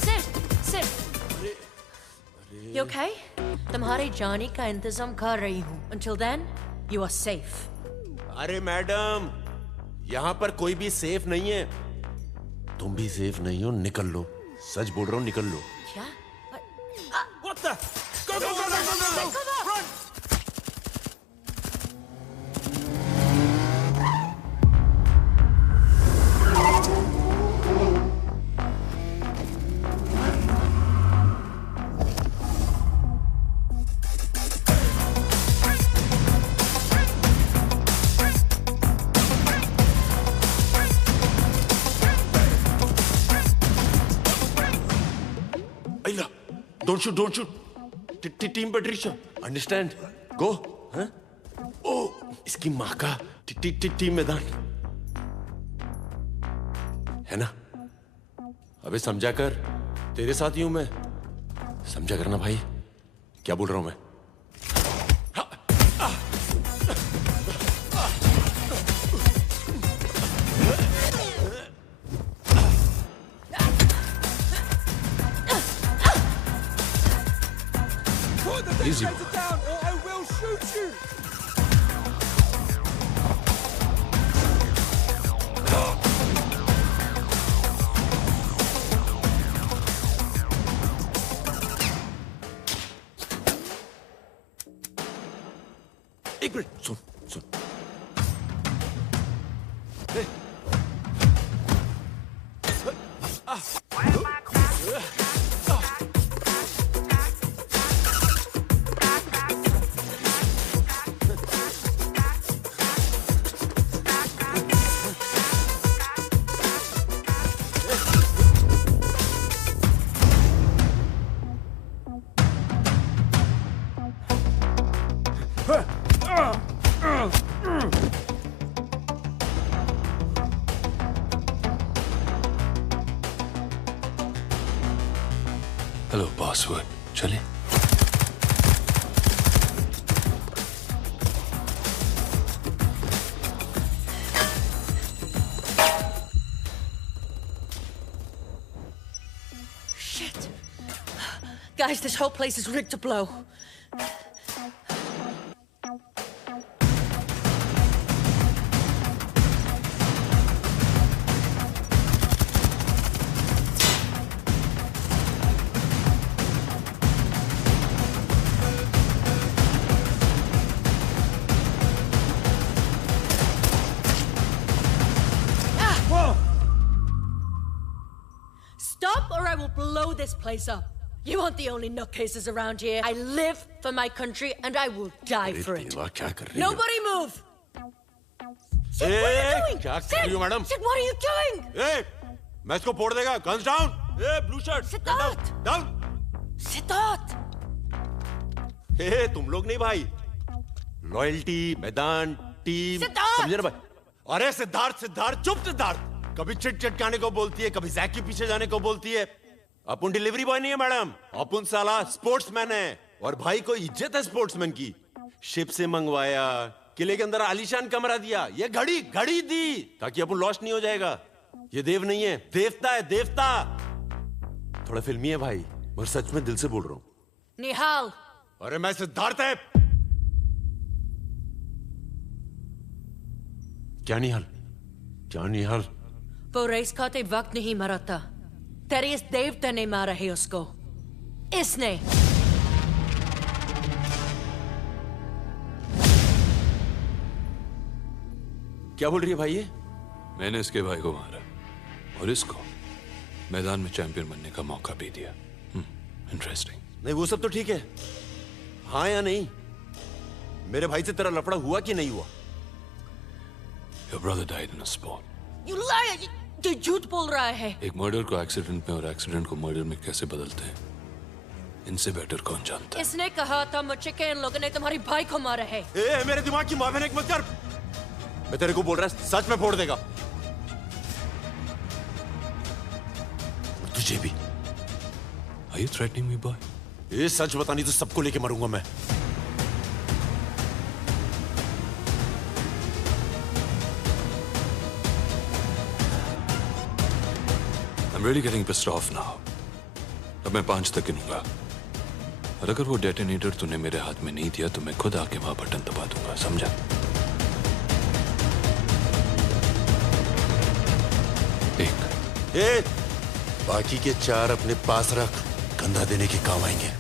Sit. You okay? तुम्हारे जाने का इंतजाम कर रही हूँ। Until then, you are safe. अरे मैडम, यहाँ पर कोई भी सेफ नहीं है। तुम भी सेफ नहीं हो, निकल लो। सच बोल रहा हूँ, निकल लो। क्या? What the? Go! Run! Ayla, don't shoot. Team Patricia, understand? Go, huh? Oh, इसकी माँ का टीम मैदान है ना? अबे समझा कर, तेरे साथ ही हूं मैं। समझा करना भाई, क्या बोल रहा हूं मैं? Easy. Down, or I will shoot you. एक मिनट, सुन। Hello, Bosswood. चले? Shit. Guys, this whole place is rigged to blow. blow this place up. You aren't the only nutcases around here. I live for my country and I will die for it. क्या कर रही है? Nobody move. Sid, what are you doing? क्या कर रही हो madam? Sid, what are you doing? Match को फोड़ देगा. Guns down. Blue shirt. Siddharth. Down. Siddharth. तुम लोग नहीं भाई. लॉयल्टी, मैदान, टीम. सिद्धार्थ. समझे ना भाई? अरे सिद्धार्थ चुप सिद्धार्थ. कभी चिट चटकाने को बोलती है, कभी जैक के पीछे जाने को बोलती है. अपन डिलीवरी बॉय नहीं है मैडम. अपन साला स्पोर्ट्समैन है. और भाई को इज्जत है स्पोर्ट्समैन की. शिप से मंगवाया, किले के अंदर आलीशान कमरा दिया, ये घड़ी दी ताकि अपन लॉस्ट नहीं हो जाएगा. ये देव नहीं है, देवता है, देवता. थोड़ा फिल्मी है भाई, मगर सच में दिल से बोल रहा हूं. निहाल. अरे मैं सिद्धार्थ है. क्या निहाल? वो रेस खाते वक्त नहीं मरा था. तेरे इस देवता ने मारा है उसको. इसने. क्या बोल रही है भाई ये? मैंने इसके भाई को मारा और इसको मैदान में चैंपियन बनने का मौका भी दिया. इंटरेस्टिंग. नहीं वो सब तो ठीक है. हाँ या नहीं? मेरे भाई से तेरा लफड़ा हुआ कि नहीं हुआ? Your brother died in a sport. You liar! ये झूठ बोल रहा है. एक मर्डर को एक्सीडेंट में और एक्सीडेंट को मर्डर में कैसे बदलते हैं, इनसे बेटर कौन जानता है? इसने कहा था मुझे कि इन लोगों ने तुम्हारे भाई को मारा है. मेरे दिमाग की मावेनक मत कर. मैं तेरे को बोल रहा है, सच में फोड़ देगा. और तुझे भी. Are you threatening me, boy? ये सच बतानी तो सबको लेके मरूंगा मैं. I'm really getting pissed off now. अब मैं 5 तक गिनूंगा और अगर वो डेटोनेटर तूने मेरे हाथ में नहीं दिया तो मैं खुद आके वहां बटन दबा दूंगा. समझा? बाकी के 4 अपने पास रख. कंधा देने के काम आएंगे.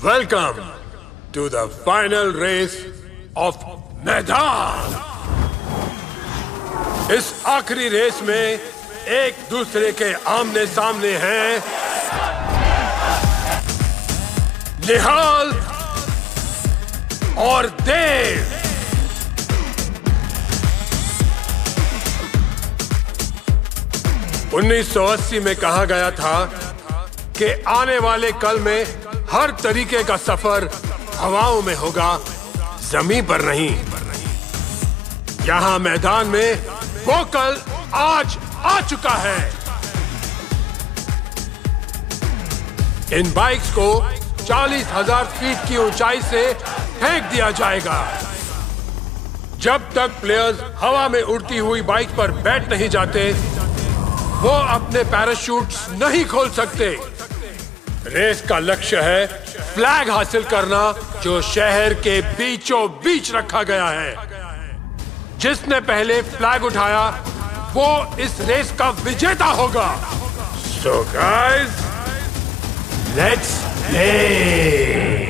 Welcome to the final race of मैदान. इस आखिरी रेस में एक दूसरे के आमने सामने हैं निहाल और देव. उन्नीस 1980 में कहा गया था कि आने वाले कल में हर तरीके का सफर हवाओं में होगा, जमीन पर नहीं. यहां मैदान में वो कल आज आ चुका है. इन बाइक्स को 40,000 फीट की ऊंचाई से फेंक दिया जाएगा. जब तक प्लेयर्स हवा में उड़ती हुई बाइक पर बैठ नहीं जाते, वो अपने पैराशूट्स नहीं खोल सकते. रेस का लक्ष्य है फ्लैग हासिल करना, जो शहर के बीचों बीच रखा गया है. जिसने पहले फ्लैग उठाया वो इस रेस का विजेता होगा. So guys, let's play.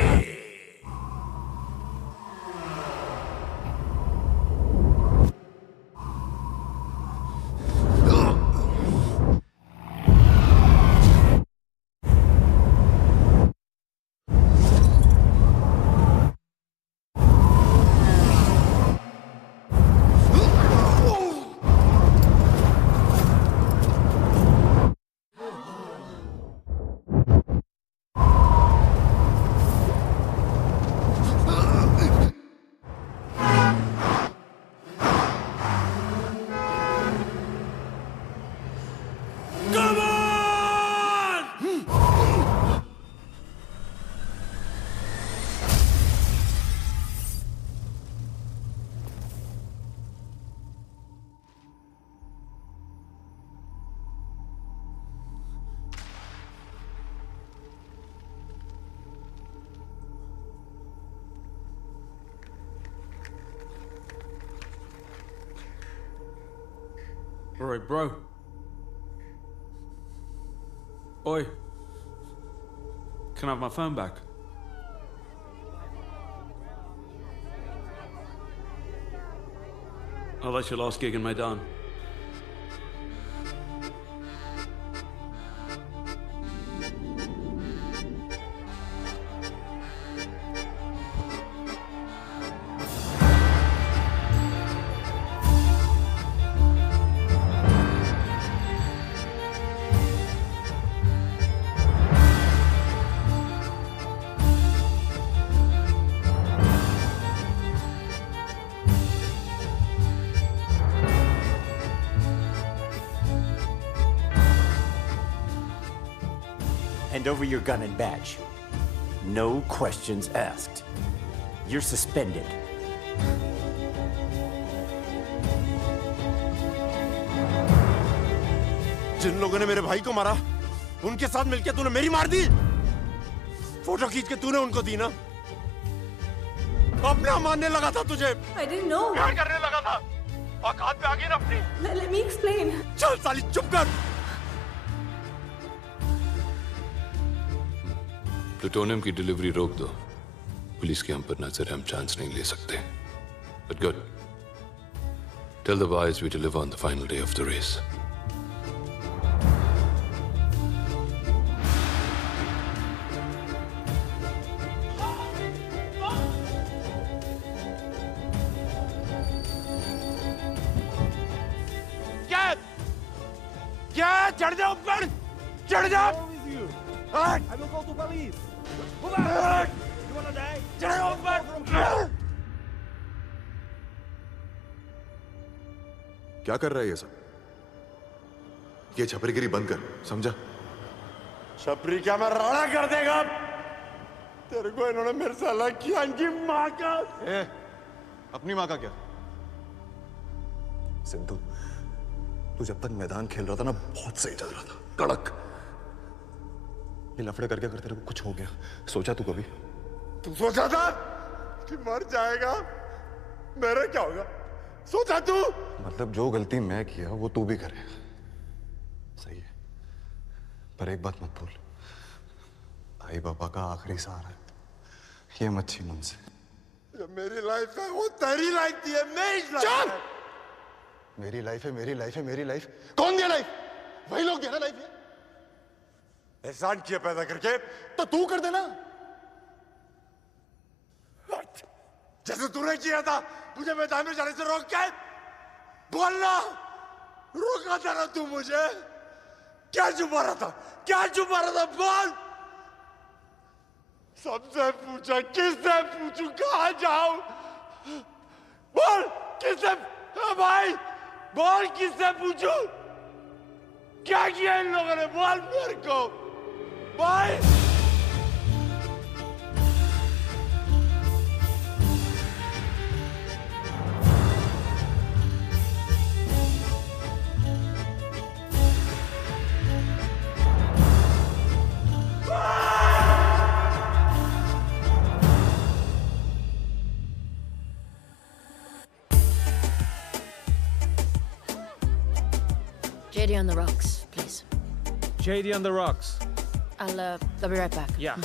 All right, bro. Oi. Can I have my phone back? Oh, that's your last gig in Maidan. Hand over your gun and badge. No questions asked. You're suspended. जिन लोगों ने मेरे भाई को मारा, उनके साथ मिलकर तूने मेरी मार दी। फोटो खींच के तूने उनको दी ना। अपना मानने लगा था तुझे। I didn't know. प्यार करने लगा था। औकात पे आ गई ना अपनी। Let me explain. चल साली चुप कर। प्लूटोनियम की डिलीवरी रोक दो। पुलिस के हम पर नजर हम चांस नहीं ले सकते। But good. Tell the boys we deliver on the final day of the race. क्या? चढ़ जाओ ऊपर। चढ़ जाओ। I will call the police. Move out! You wanna die? चढ़ जाओ ऊपर। क्या कर रहा है ये सब? ये छपरीगिरी बंद कर, समझा? छपरी क्या मैं राड़ा कर देगा? तेरे को इन्होंने मेरे से अलग किया, इनकी माँ का। अपनी माँ का क्या? सिंधु, तू जब तक मैदान खेल रहा था ना, बहुत सही चल रहा था, कड़क। ये लफड़े करके अगर तेरे को कुछ हो गया, सोचा तू कभी? तू सोचा था कि मर जाएगा? मेरा क्या होगा? सोचा तू? मतलब जो गलती मैं किया वो तू भी करेगा, सही है। पर एक बात मत भूल, भाई बाबा का आखिरी सहारा है, ये मत छीन उनसे। ये मेरी लाइफ है, वो तेरी लाइफ थी, मेरी लाइफ है। मेरी लाइफ है, मेरी लाइफ है, मेरी लाइफ। कौन दिया लाइफ? वही लोग दिया ना लाइफ। एहसान किया पैदा करके, तो तू कर देना जैसे तूने किया था मुझे मैदान में जाने से रोक के। बोलना, रोका था ना तू मुझे। क्या छुपा रहा था? क्या छुपा रहा था? बोल। सबसे पूछा, किससे पूछूं, कहां जाऊं? बोल किससे? भाई बोल किससे पूछूं? क्या किया इन लोगों ने? बोल मेरे को भाई। JD on the rocks, please. JD on the rocks. I'll be right back. Yeah.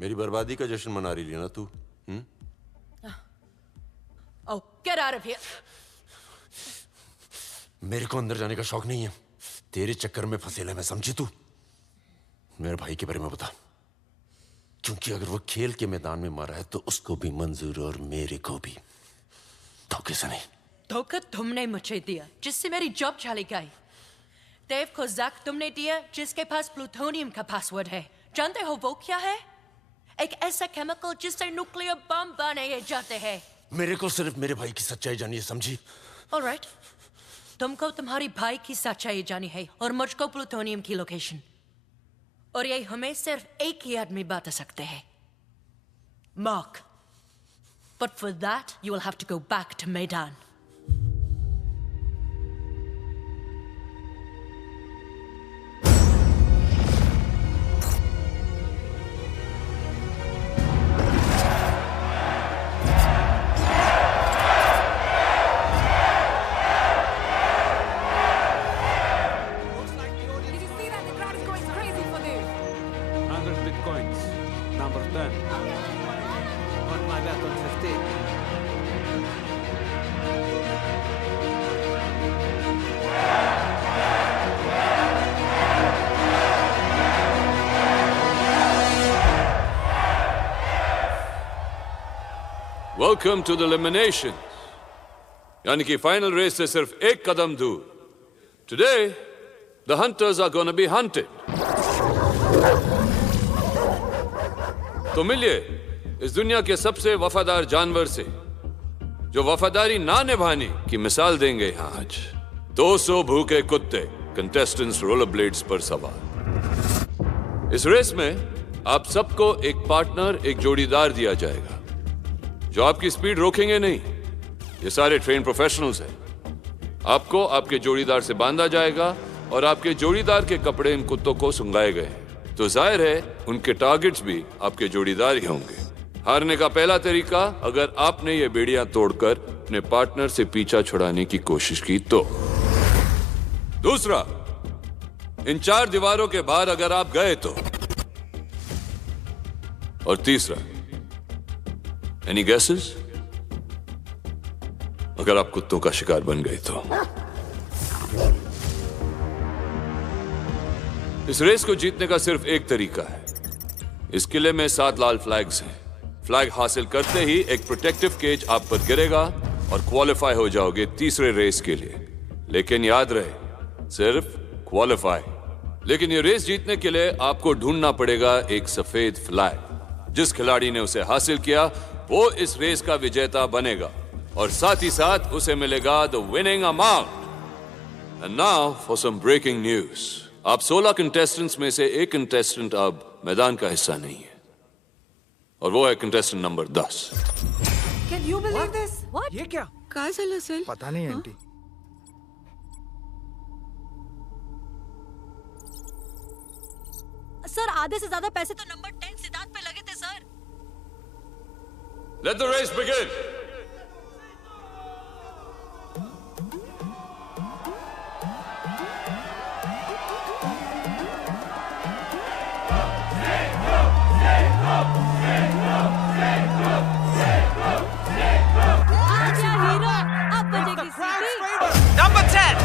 मेरी बर्बादी का जश्न मना रही है ना तू? Oh, get out of here. मेरे को अंदर जाने का शौक नहीं है। तेरे चक्कर में फंसेला मैं, समझी तू? मेरे भाई के बारे में बता, क्योंकि अगर वो खेल के मैदान में मारा है तो उसको भी मंजूर और मेरे को भी। धोखे से नहीं। धोखा तुमने मुझे दिया, जिससे मेरी जॉब चली गई। देव को जैक तुमने दिया, जिसके पास प्लूटोनियम का पासवर्ड है। जानते हो वो क्या है? एक ऐसा केमिकल जिससे न्यूक्लियर बम बनाए जाते हैं। मेरे को सिर्फ मेरे भाई की सच्चाई जानी है, समझी? ऑलराइट, तुमको तुम्हारी भाई की सच्चाई जानी है और मुझको प्लूटोनियम की लोकेशन। और ये हमें सिर्फ एक ही आदमी बता सकते हैं, mark. But for that, you will have to go back to Maidan. back on 15. Welcome to the elimination. यानी कि फाइनल रेस से सिर्फ एक कदम दूर. Today, the hunters are going to be hunted. तो मिलिए इस दुनिया के सबसे वफादार जानवर से, जो वफादारी ना निभाने की मिसाल देंगे यहाँ आज. 200 भूखे कुत्ते, कंटेस्टेंट्स रोलर ब्लेड्स पर सवार. इस रेस में आप सबको एक पार्टनर, एक जोड़ीदार दिया जाएगा, जो आपकी स्पीड रोकेंगे नहीं. ये सारे ट्रेन प्रोफेशनल्स हैं. आपको आपके जोड़ीदार से बांधा जाएगा और आपके जोड़ीदार के कपड़े इन कुत्तों को सुंघाए गए हैं. तो जाहिर है उनके टारगेट्स भी आपके जोड़ीदार ही होंगे. हारने का पहला तरीका, अगर आपने ये बेड़ियां तोड़कर अपने पार्टनर से पीछा छुड़ाने की कोशिश की तो. दूसरा, इन 4 दीवारों के बाहर अगर आप गए तो. और तीसरा, एनी गेसेस? अगर आप कुत्तों का शिकार बन गए तो. इस रेस को जीतने का सिर्फ एक तरीका है. इस किले में 7 लाल फ्लैग्स हैं. फ्लैग हासिल करते ही एक प्रोटेक्टिव केज आप पर गिरेगा और क्वालिफाई हो जाओगे तीसरे रेस के लिए. लेकिन याद रहे, सिर्फ क्वालिफाई. लेकिन ये रेस जीतने के लिए आपको ढूंढना पड़ेगा एक सफेद फ्लैग. जिस खिलाड़ी ने उसे हासिल किया वो इस रेस का विजेता बनेगा और साथ ही साथ उसे मिलेगा the winning amount. And now for some breaking news. आप 16 कंटेस्टेंट्स में से एक कंटेस्टेंट अब मैदान का हिस्सा नहीं है, और वो है contestant number 10. Can you believe this? What? ये क्या? काय झालं असेल? पता नहीं आंटी. सर, आधे से ज्यादा पैसे तो नंबर 10 सिद्धार्थ पे लगे थे sir. Let the race begin. Number 10.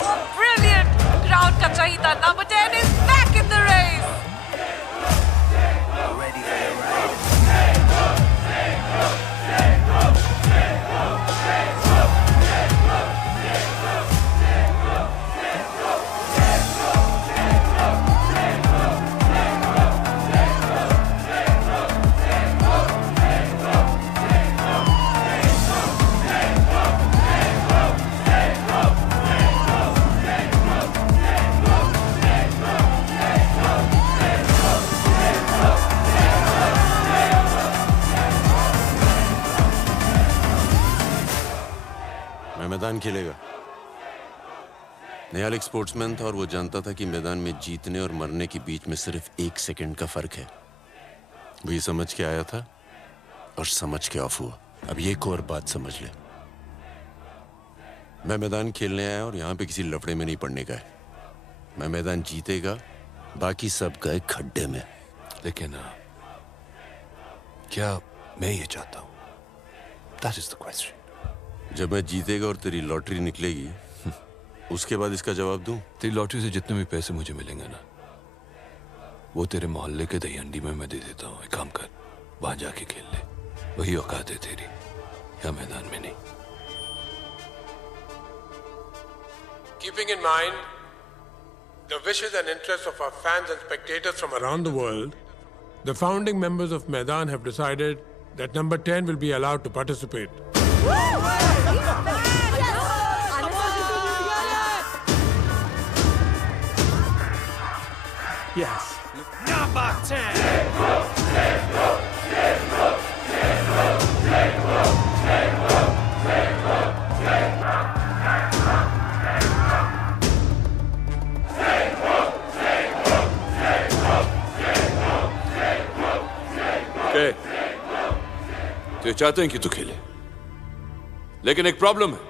Oh, brilliant! Ground ka chahita. Number 10 is back in the race. Ready for the ride? मैदान खेलेगा. निहाल एक स्पोर्ट्समैन था और वो जानता था कि मैदान में जीतने और मरने के बीच में सिर्फ 1 सेकंड का फर्क है. वो ये समझ के आया था और समझ के ऑफ हुआ. अब ये एक और बात समझ ले, मैं मैदान खेलने आया और यहाँ पे किसी लफड़े में नहीं पड़ने का है. मैं मैदान जीतेगा, बाकी सब गए खड्डे में. लेकिन क्या मैं ये चाहता हूँ? That is the question. जब मैं जीतेगा और तेरी लॉटरी निकलेगी, उसके बाद इसका जवाब दूं? तेरी लॉटरी से जितने भी पैसे मुझे मिलेंगे ना, वो तेरे मोहल्ले के दही हंडी में मैं दे देता हूँ. एक काम कर, वहां जाके खेल ले. वही औकात है तेरी, या मैदान में नहीं. Keeping in mind the wishes and interests of our fans and spectators from around the world, the founding members of Maidan have decided that number 10 will be allowed to participate. Yes. Number 10. Okay. तो चाहते हैं कि तू खेले, लेकिन एक problem है.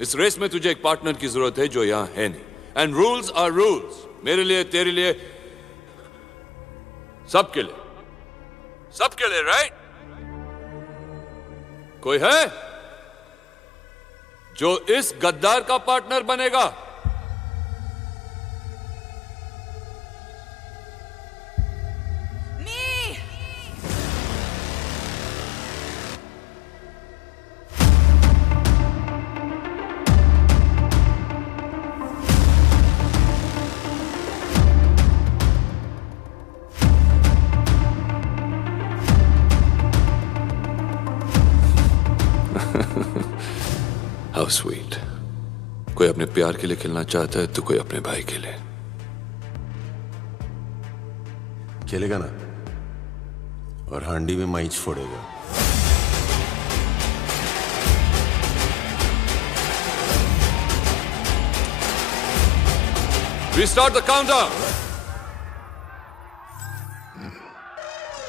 इस रेस में तुझे एक पार्टनर की जरूरत है जो यहां है नहीं. And rules are rules. मेरे लिए, तेरे लिए, सबके लिए, सबके लिए, राइट? कोई है जो इस गद्दार का पार्टनर बनेगा? How sweet. कोई अपने प्यार के लिए खेलना चाहता है तो कोई अपने भाई के लिए। खेलेगा ना, और हांडी में माइच फोड़ेगा। Restart the countdown.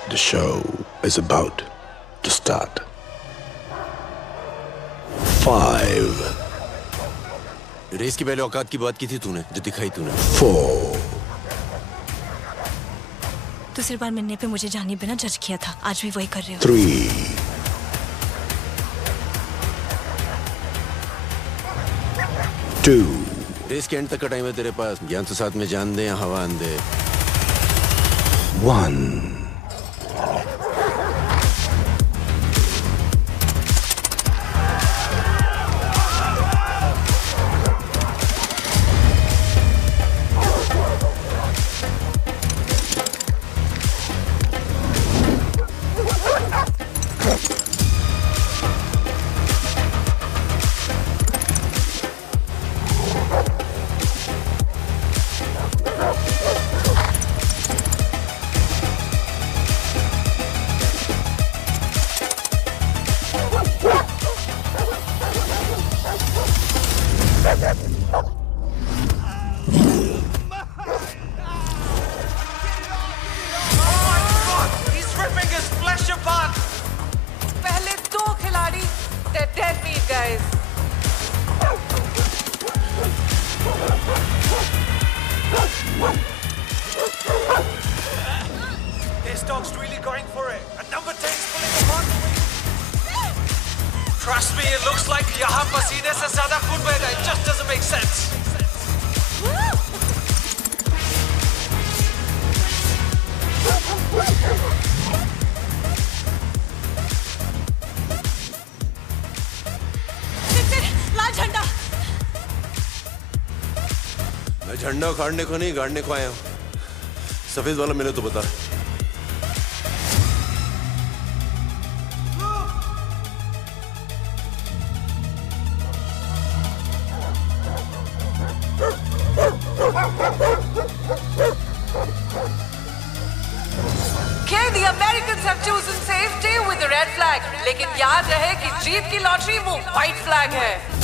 The show is about to start. 5. Race की पहले औकात की बात की थी तूने, जो दिखाई तूने। 4. दूसरी बार मिलने पे मुझे जाने बिना जज किया था, आज भी वही कर रहे हो। 3. 2. रेस के एंड तक का टाइम है तेरे पास, ज्ञान तो साथ में जान दे या हवा आंदे। 1. He's ripping his flesh apart. पहले दो खिलाड़ी, they're dead meat guys. This dog's really going for it. And number 10 is pulling apart the wing. Trust me, it looks like यहाँ पसीने से ज़्यादा खून बह रहा है. It just doesn't make sense. लाल झंडा। मैं झंडा उखाड़ने को नहीं, गाड़ने को आया हूँ। सफेद वाला मैंने तो बता। Okay, the Americans have chosen safety with the red flag. लेकिन याद रहे कि जीत की लॉटरी वो white flag है।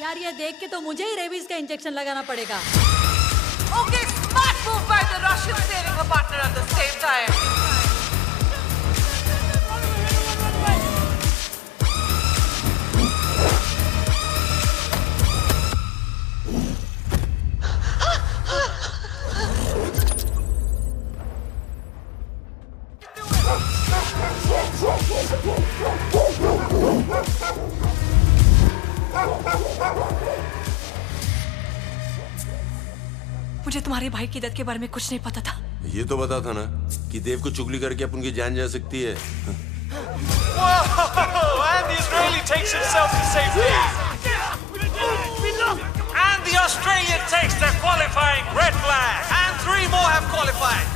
यार ये देख के तो मुझे ही रेबीज का इंजेक्शन लगाना पड़ेगा। Okay, smart move by the Russians saving her partner at the same time. मुझे तुम्हारे भाई की डेथ के बारे में कुछ नहीं पता था। ये तो बता था ना कि देव को चुगली करके अपन की जान जा सकती है। Whoa! And the Israeli takes himself to safety. And the Australian takes the qualifying red flag. And 3 more have qualified.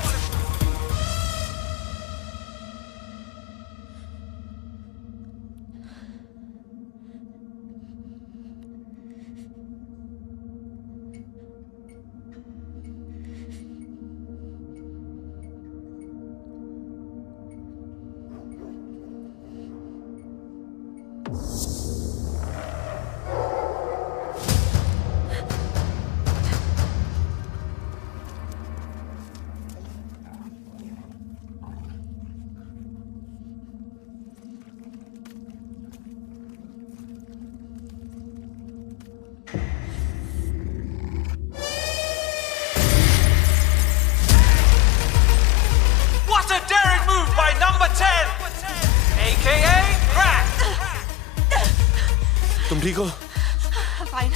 तुम ठीक हो? Fine.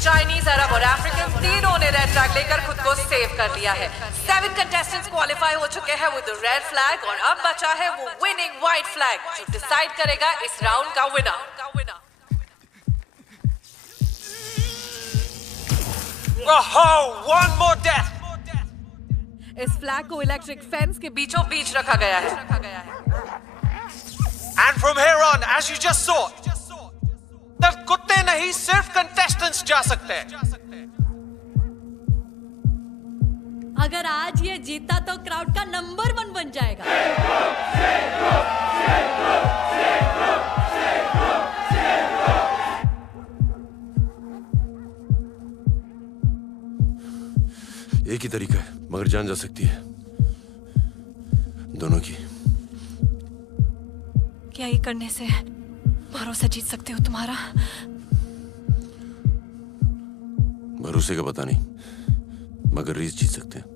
चाइनीज, अरब और अफ्रीकन तीनों ने रेड फ्लैग लेकर खुद को सेव कर लिया है। 7 कंटेस्टेंट्स क्वालिफाई हो चुके हैं विद रेड फ्लैग और अब बचा है वो विनिंग व्हाइट फ्लैग जो डिसाइड करेगा इस राउंड का विनर। One more death. इस फ्लैग को इलेक्ट्रिक फेंस के बीचों बीच रखा गया है। And from here on, as you just saw, तब कुत्ते नहीं सिर्फ कंटेस्टेंट्स जा सकते हैं। अगर आज ये जीता तो क्राउड का नंबर 1 बन जाएगा। एक ही तरीका है, मगर जान जा सकती है दोनों की। क्या ये करने से भरोसा जीत सकते हो तुम्हारा? भरोसे का पता नहीं, मगर रेस जीत सकते हैं।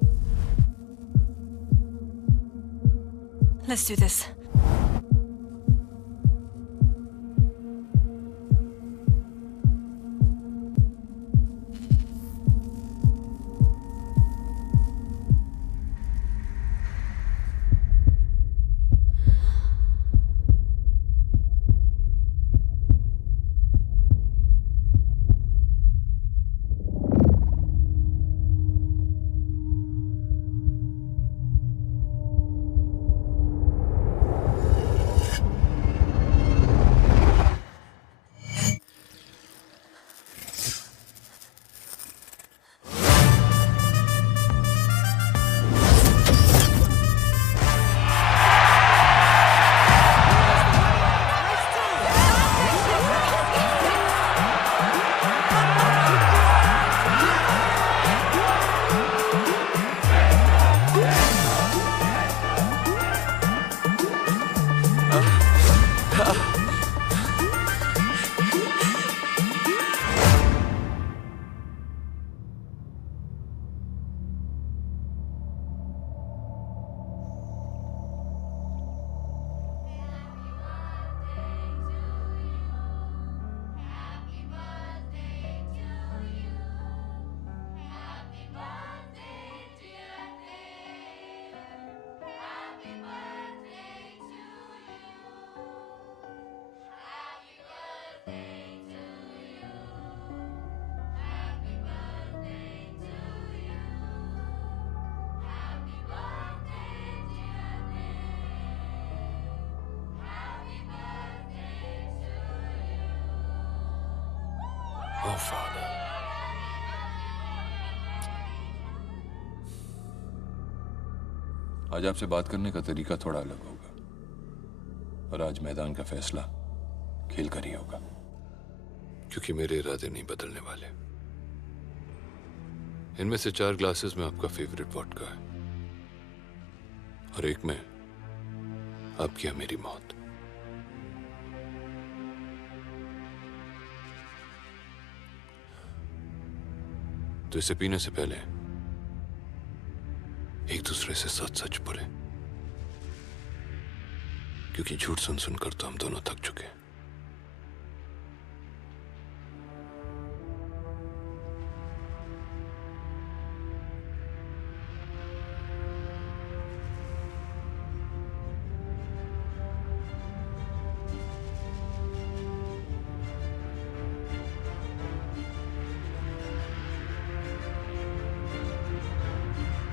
Let's do this. Oh, Father. आज आपसे बात करने का तरीका थोड़ा अलग होगा और आज मैदान का फैसला खेल कर ही होगा। क्योंकि मेरे इरादे नहीं बदलने वाले। इनमें से 4 ग्लासेस में आपका फेवरेट वोडका है और एक में आपकी या मेरी मौत। तो इसे पीने से पहले एक दूसरे से सच सच बोले, क्योंकि झूठ सुन सुनकर तो हम दोनों थक चुके हैं।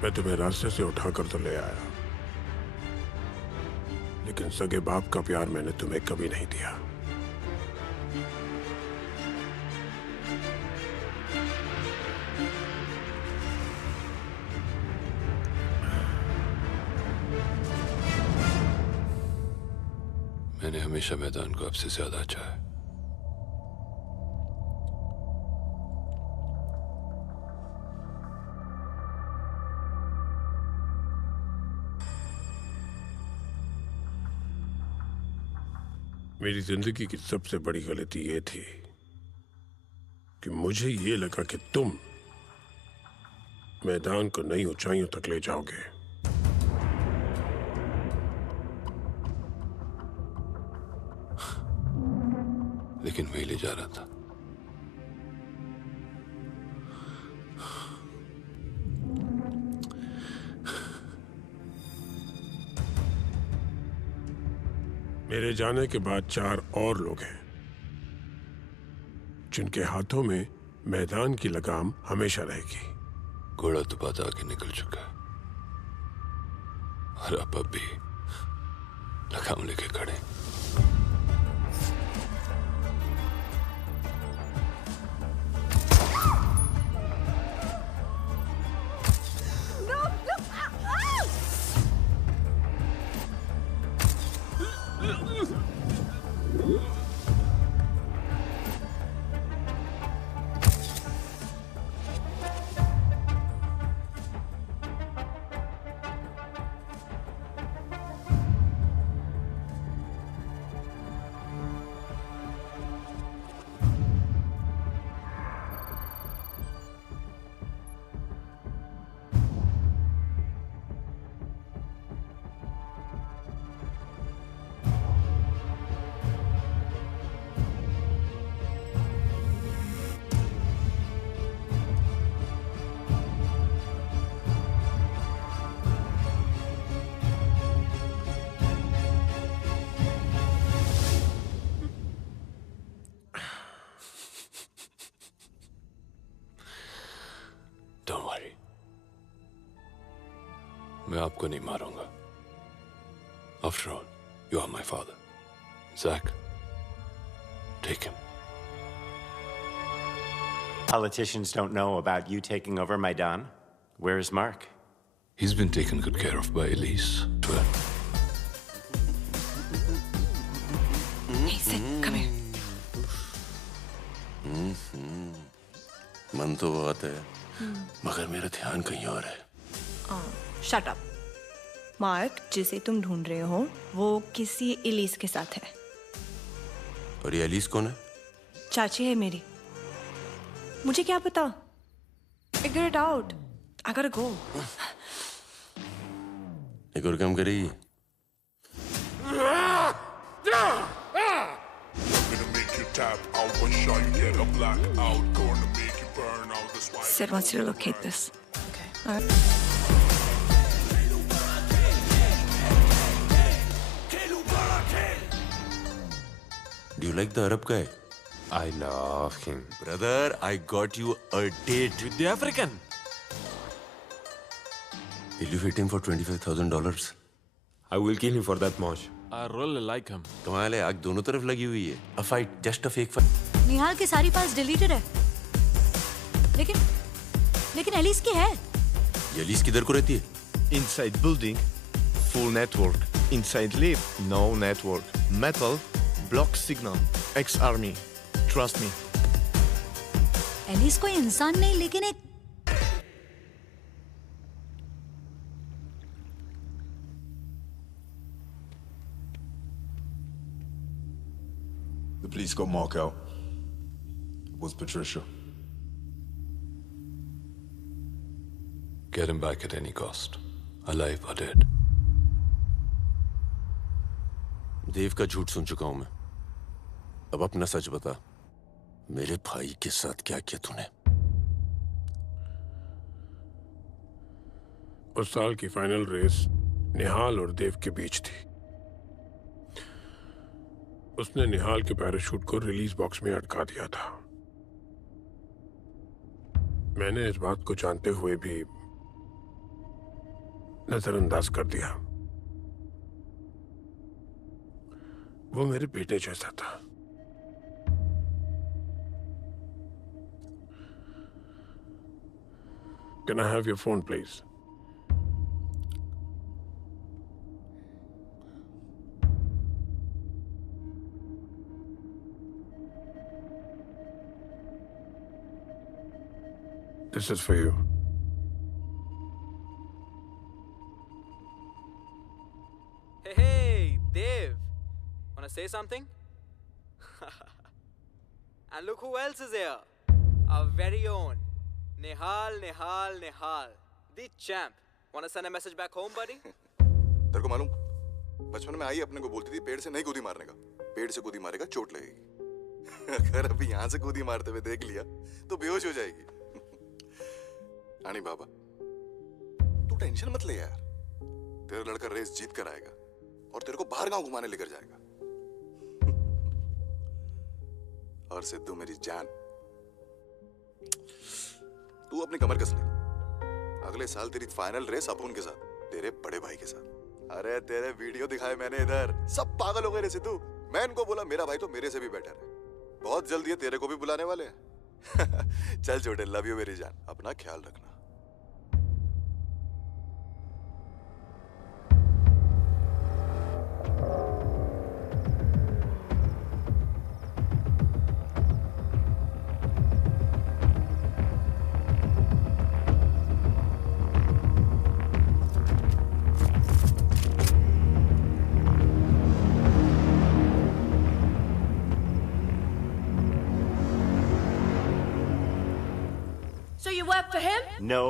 मैं तुम्हें रास्ते से उठाकर तो ले आया, लेकिन सगे बाप का प्यार मैंने तुम्हें कभी नहीं दिया। मैंने हमेशा मैदान को आपसे ज्यादा चाहा। मेरी जिंदगी की सबसे बड़ी गलती ये थी कि मुझे ये लगा कि तुम मैदान को नई ऊंचाइयों तक ले जाओगे। लेकिन वही ले जा रहा था। मेरे जाने के बाद 4 और लोग हैं जिनके हाथों में मैदान की लगाम हमेशा रहेगी। घोड़ा तो बात आगे निकल चुका है और आप अब भी लगाम लेके खड़े। Don't worry. मैं आपको नहीं मारूंगा। After all, you are my father. Zach, take him. Politicians don't know about you taking over Maidan. Where is Mark? He's been taken good care of by Elise. Hey, Sid, come here. मन तो बहुत है, मगर मेरा ध्यान कहीं और है। Shut up. मार्क जिसे तुम ढूंढ रहे हो वो किसी एलिस के साथ है। और ये एलिस कौन है? चाची है मेरी। मुझे क्या पता? Figure it out. I gotta go. एक और काम करेगी? Sid wants you to locate this. Okay. All right. Do you like the Arab guy? I love him. Brother, I got you a date. With the African? Will you hit him for $25,000? I will kill him for that much. I really like him. कमाल है, आग दोनों तरफ लगी हुई है। A fight, just a fake fight. निहाल की सारी फाइल्स डिलीटेड है। लेकिन एलिस की है। ये एलिस किधर को रहती है? Inside building, full network. Inside live, no network. Metal, block signal. Ex-army. Trust me. Alice कोई इंसान नहीं लेकिन एक The police got Mark out. It was Patricia. Get him back at any cost, alive or dead. देव का झूठ सुन चुका हूं मैं। अब अपना सच बता। मेरे भाई के साथ क्या किया तूने? उस साल की फाइनल रेस निहाल और देव के बीच थी। उसने निहाल के पैराशूट को रिलीज बॉक्स में अटका दिया था। मैंने इस बात को जानते हुए भी नजरअंदाज कर दिया। वो मेरे बेटे जैसा था। Can I have your phone, please? This is for you. Hey, Dev. Wanna say something? And look who else is here. Our very own Nihal, the champ. Wanna send a message back home, buddy? तेरे को मालूम, बचपन में आई अपने को बोलती थी पेड़ से नहीं कूदी मारने का, पेड़ से कूदी मारेगा चोट लगेगी। अगर अभी यहाँ से कूदी मारते हुए देख लिया तो बेहोश हो जाएगी। आनी बाबा, तू टेंशन मत ले यार, तेरा लड़का रेस जीत कर आएगा और तेरे को बाहर गांव घुमाने लेकर जाएगा। और सिद्धू मेरी जान, तू अपनी कमर कस ले, अगले साल तेरी फाइनल रेस अपुन के साथ, तेरे बड़े भाई के साथ। अरे तेरे वीडियो दिखाए मैंने इधर, सब पागल हो गए रे सिद्धू। मैं इनको बोला मेरा भाई तो मेरे से भी बेटर है, बहुत जल्दी ये तेरे को भी बुलाने वाले हैं। चल छोटे, लव यू मेरी जान, अपना ख्याल रखना। So you work for him? No,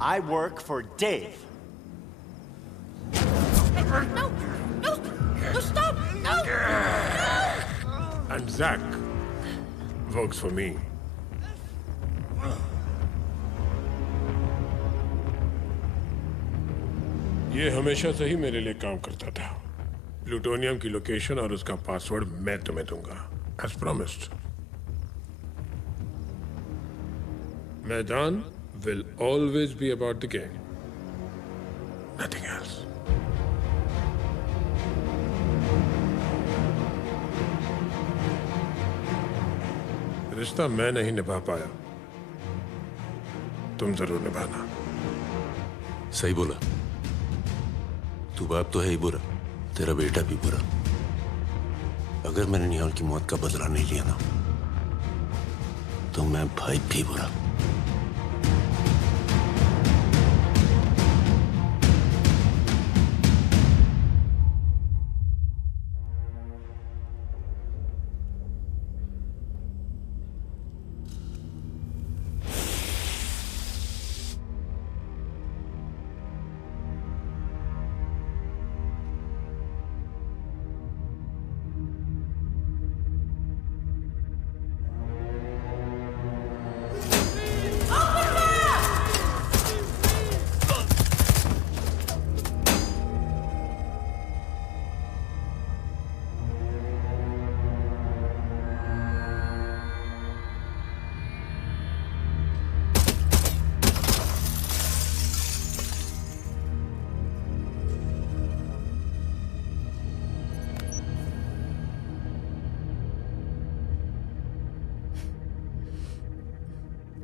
I work for Dave. No, stop! No! And Zach works for me. ये हमेशा से ही मेरे लिए काम करता था। प्लूटोनियम की लोकेशन और उसका पासवर्ड मैं तुम्हें दूंगा, as promised. Maidan will always be about the game. Nothing else. रिश्ता मैं नहीं निभा पाया, तुम जरूर निभाना। सही बोला, तू बाप तो है ही बुरा, तेरा बेटा भी बुरा। अगर मैंने निहाल की मौत का बदला नहीं लिया ना, तो मैं भाई भी बुरा।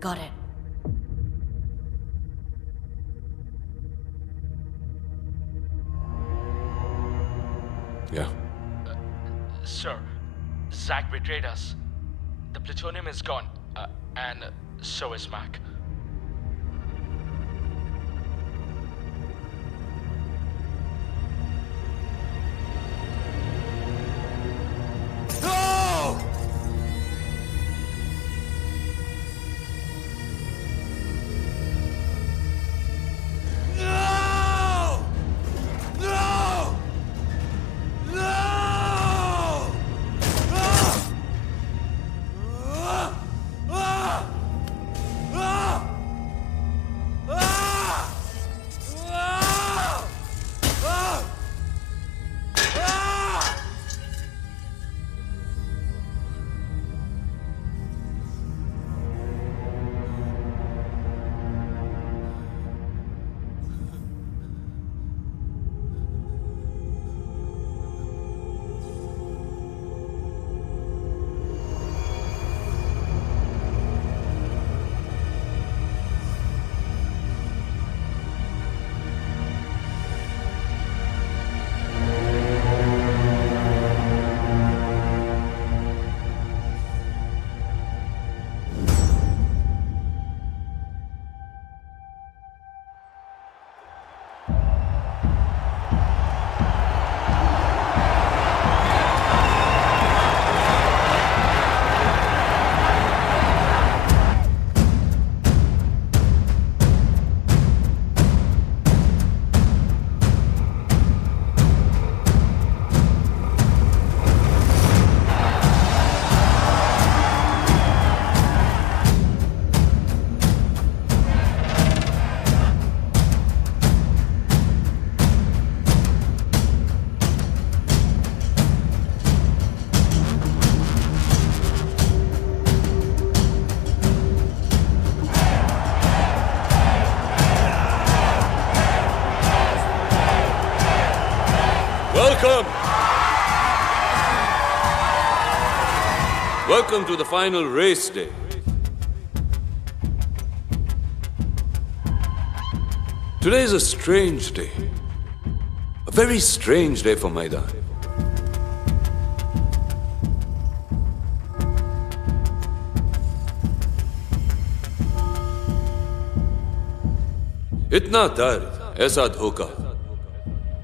Got it. Yeah. Sir, Zach betrayed us. The plutonium is gone, and so is Mac. welcome to the final race day. Today is a strange day. A very strange day for Maidan. इतना दर्द, ऐसा धोखा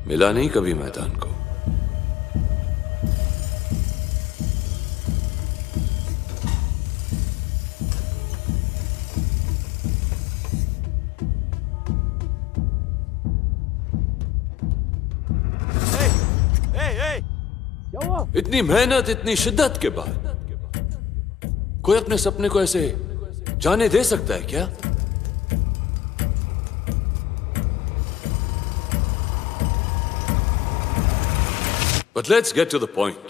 मिला नहीं कभी मैदान को. इतनी मेहनत, इतनी शिद्दत के बाद कोई अपने सपने को ऐसे जाने दे सकता है क्या? But let's get to the point.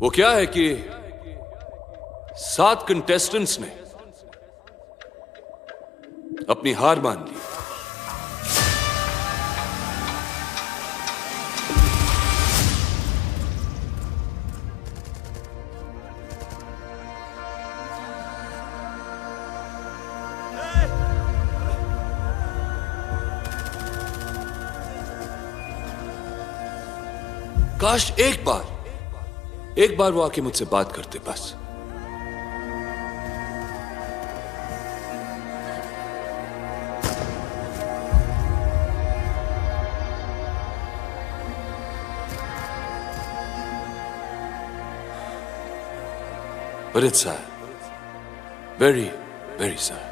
वो क्या है कि 7 कंटेस्टेंट्स ने अपनी हार मान ली. काश एक बार वो आके मुझसे बात करते बस. But it's sad. Very, very sad.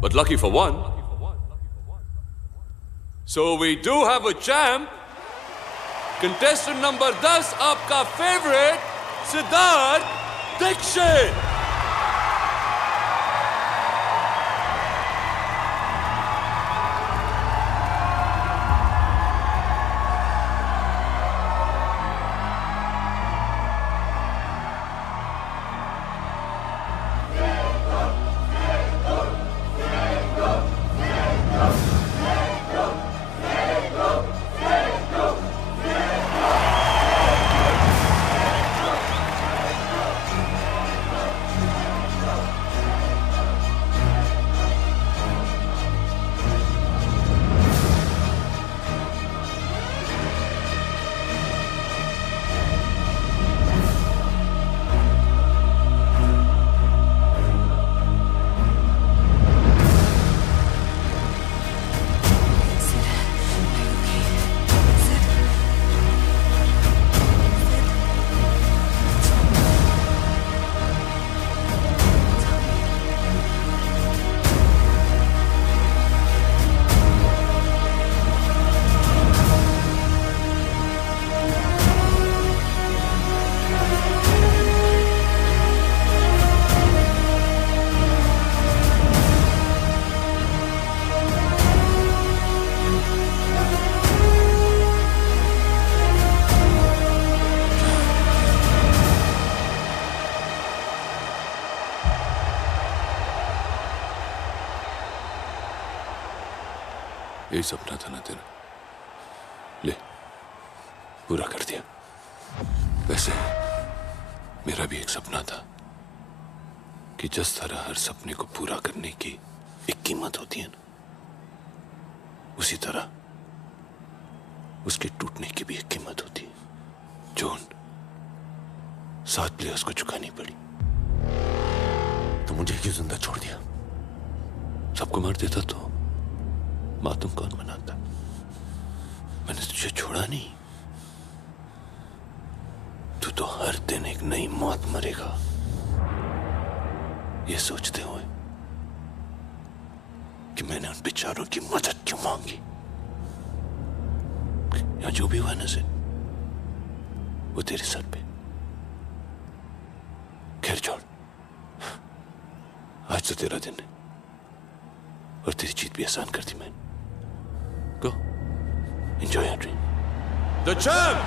But lucky for one, so we do have a champ. Contestant number 10, आपका favorite, Siddharth Dixit. यही सपना था ना तेरा, ले पूरा कर दिया. वैसे मेरा भी एक सपना था कि जिस तरह हर सपने को पूरा करने की एक कीमत होती है ना, उसी तरह उसके टूटने की भी एक कीमत होती है जो उन 7 प्लेयर्स को चुकानी पड़ी. तो मुझे क्यों जिंदा छोड़ दिया? सबको मार देता तो मातम कौन मनाता? मैंने तुझे छोड़ा नहीं. तू तो हर दिन एक नई मौत मरेगा, ये सोचते हुए कि मैंने उन बेचारों की मदद क्यों मांगी. या जो भी हुआ ना से वो तेरे सर पे. खैर छोड़, आज तो तेरा दिन है और तेरी जीत भी आसान कर दी मैंने. Go. Enjoy your dream. The champ!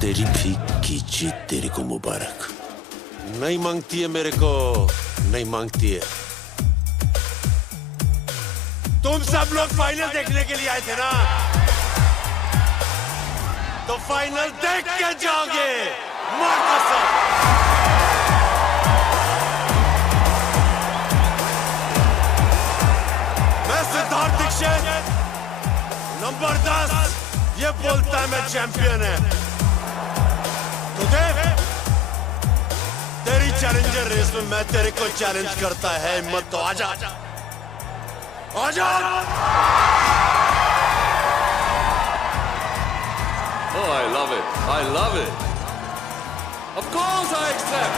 तेरी भीख की जीत तेरे को मुबारक। नहीं मांगती है मेरे को, नहीं मांगती है। तुम सब लोग फाइनल देखने के लिए आए थे ना, तो फाइनल देख के जाओगे। मार कसम। मैं सिद्धार्थ दीक्षित, नंबर 10, ये बोलता है मैं चैंपियन है। तो देव, तेरी चैलेंजर रेस में मैं तेरे को चैलेंज करता है, हिम्मत तो आजा आजा। Oh, I love it. I love it. Of course I accept.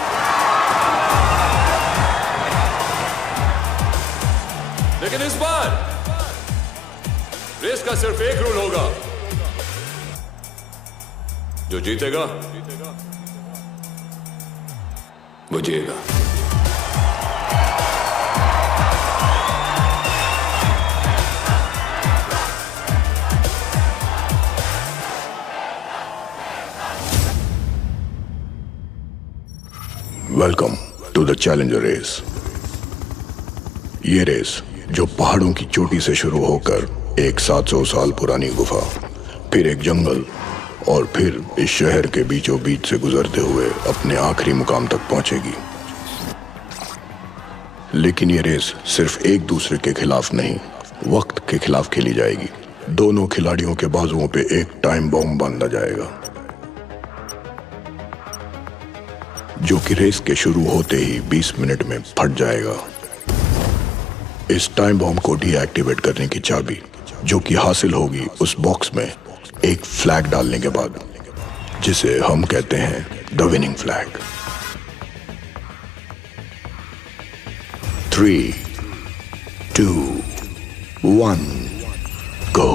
लेकिन इस बार रेस का सिर्फ एक रूल होगा, जो जीतेगा वो जिएगा। Welcome to the challenger race. ये रेस जो पहाड़ों की चोटी से शुरू होकर एक 700 साल पुरानी गुफा, फिर एक जंगल और फिर इस शहर के बीचों बीच से गुजरते हुए अपने आखिरी मुकाम तक पहुंचेगी। लेकिन ये रेस सिर्फ एक दूसरे के खिलाफ नहीं, वक्त के खिलाफ खेली जाएगी। दोनों खिलाड़ियों के बाजुओं पे एक टाइम बॉम्ब बांधा जाएगा, जो कि रेस के शुरू होते ही 20 मिनट में फट जाएगा। इस टाइम बॉम्ब को डीएक्टिवेट करने की चाबी, जो कि हासिल होगी उस बॉक्स में एक फ्लैग डालने के बाद, जिसे हम कहते हैं द विनिंग फ्लैग। 3, 2, 1, गो।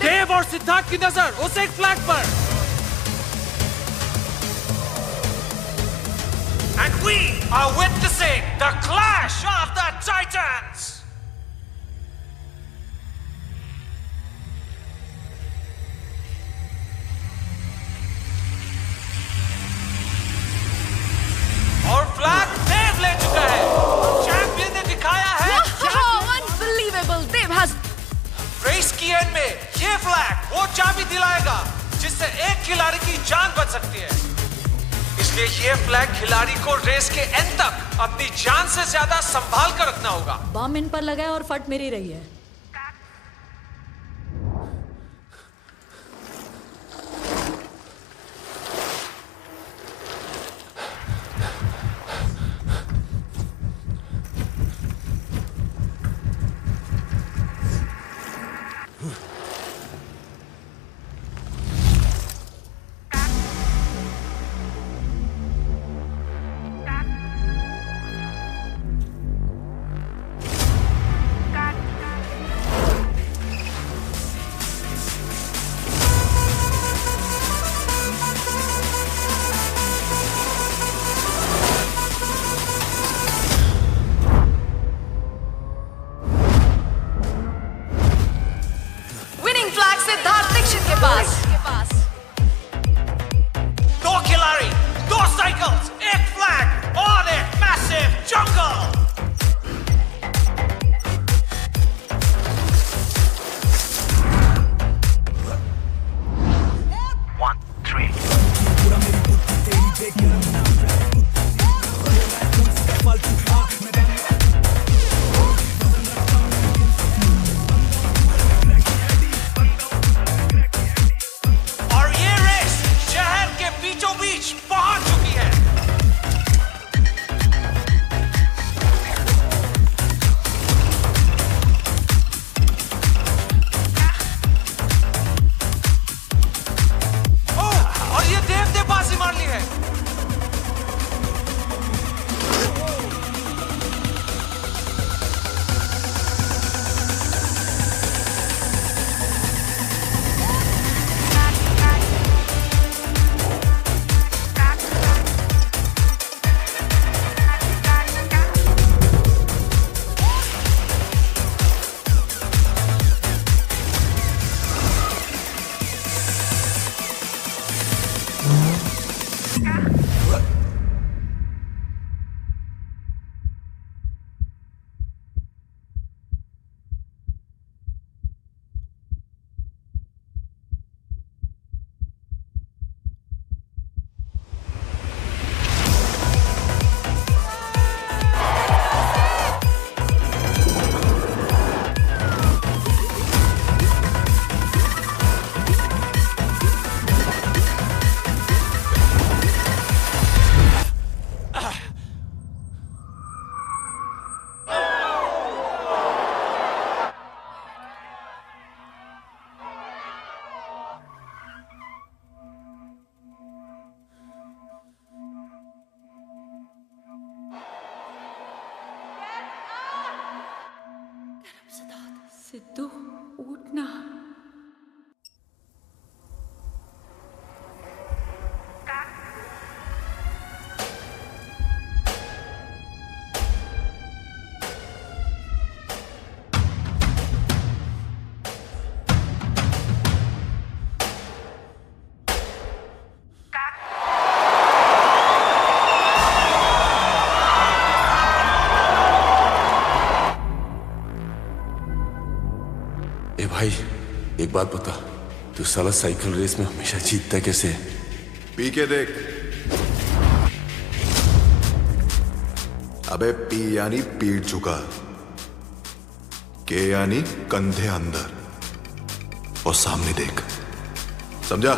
देव और सिद्धार्थ की नजर उस एक फ्लैग पर। And we are witnessing the clash of the titans. और फ्लैग देव ले चुका है। चैंपियन ने दिखाया है। Unbelievable! Dev has रेस की एंड में ये फ्लैग वो चाबी दिलाएगा जिससे एक खिलाड़ी की जान बच सकती है। इसलिए ये फ्लैग खिलाड़ी को रेस के एंड तक अपनी जान से ज्यादा संभाल कर रखना होगा। बम इन पर लगा है और फट मेरी रही है। सिद्धू उठना। ए भाई, एक बात बता, तू साला साइकिल रेस में हमेशा जीतता कैसे है? पी के देख। अबे पी यानी पीठ झुका, के यानी कंधे अंदर और सामने देख, समझा?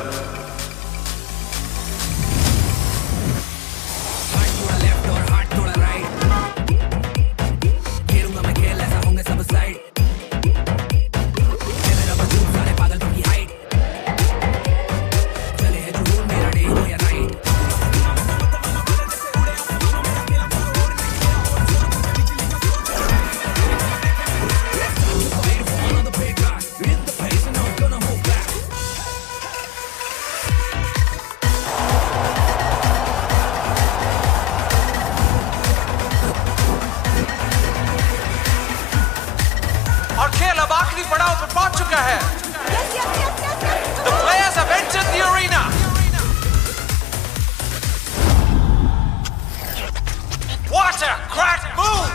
और खेल अब आखिरी पड़ाव पर पहुंच चुका है। The players have entered the arena. What a crack move!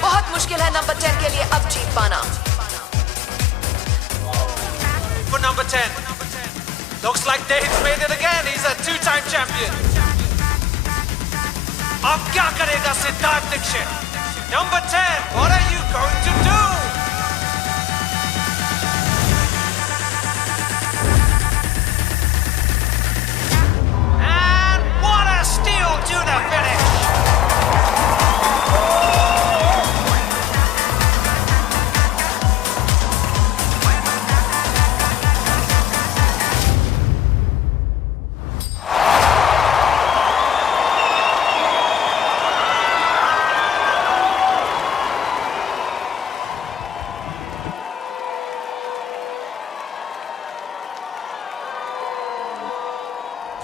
बहुत मुश्किल है नंबर 10 के लिए अब जीत पाना। For number 10, looks like Dave's made it again. He's a two-time champion. अब क्या करेगा Siddharth Dixit? Number 10, what are you going to do? And what a steal to the finish!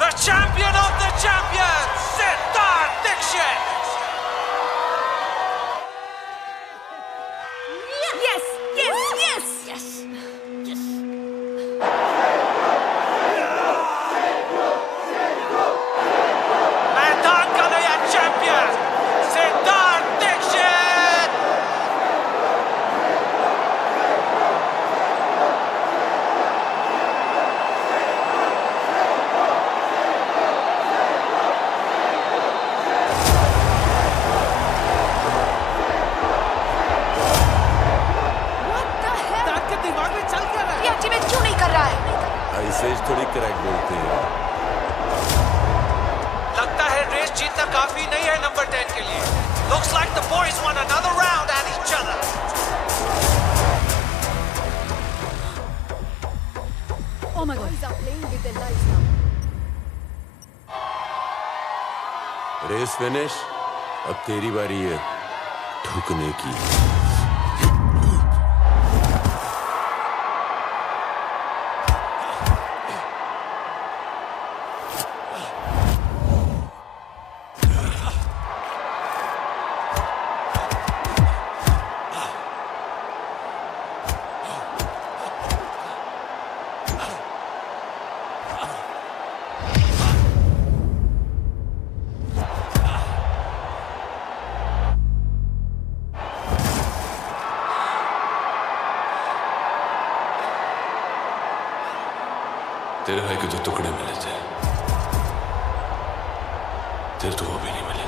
The champion of the champions, Siddharth Dixit! Yes, yes, yes, yes, yes. मैदान का नया champion, Siddharth Dixit! Deactivate क्यों नहीं कर रहा है? ऐसे ही थोड़ी क्रैक बोलते हैं। लगता है रेस जीतना काफी नहीं है नंबर 10 के लिए। Looks like the boys won another round at each other. Oh my God. Race finish, अब तेरी बारी है ठुकने की। तेरे भाई के जो टुकड़े मिले थे, तेरे तो वो भी नहीं मिलेंगे।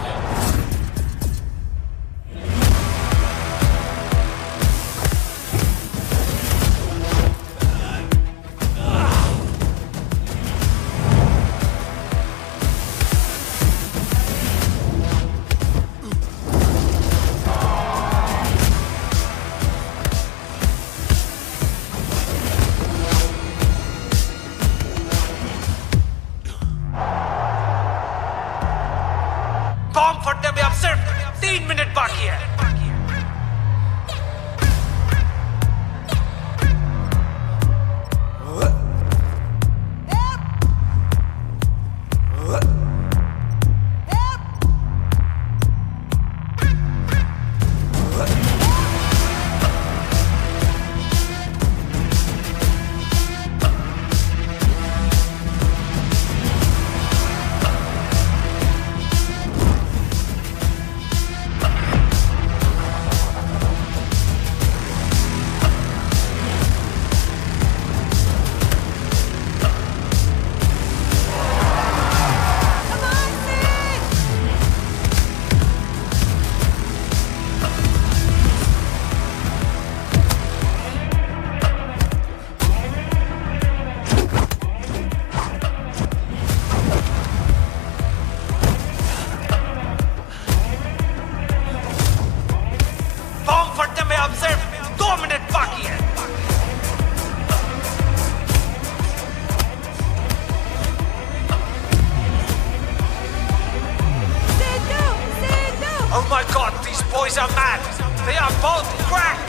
बॉम्ब फटने में अब सिर्फ 3 मिनट बाकी है। Oh my god, these boys are mad! They are both cracked!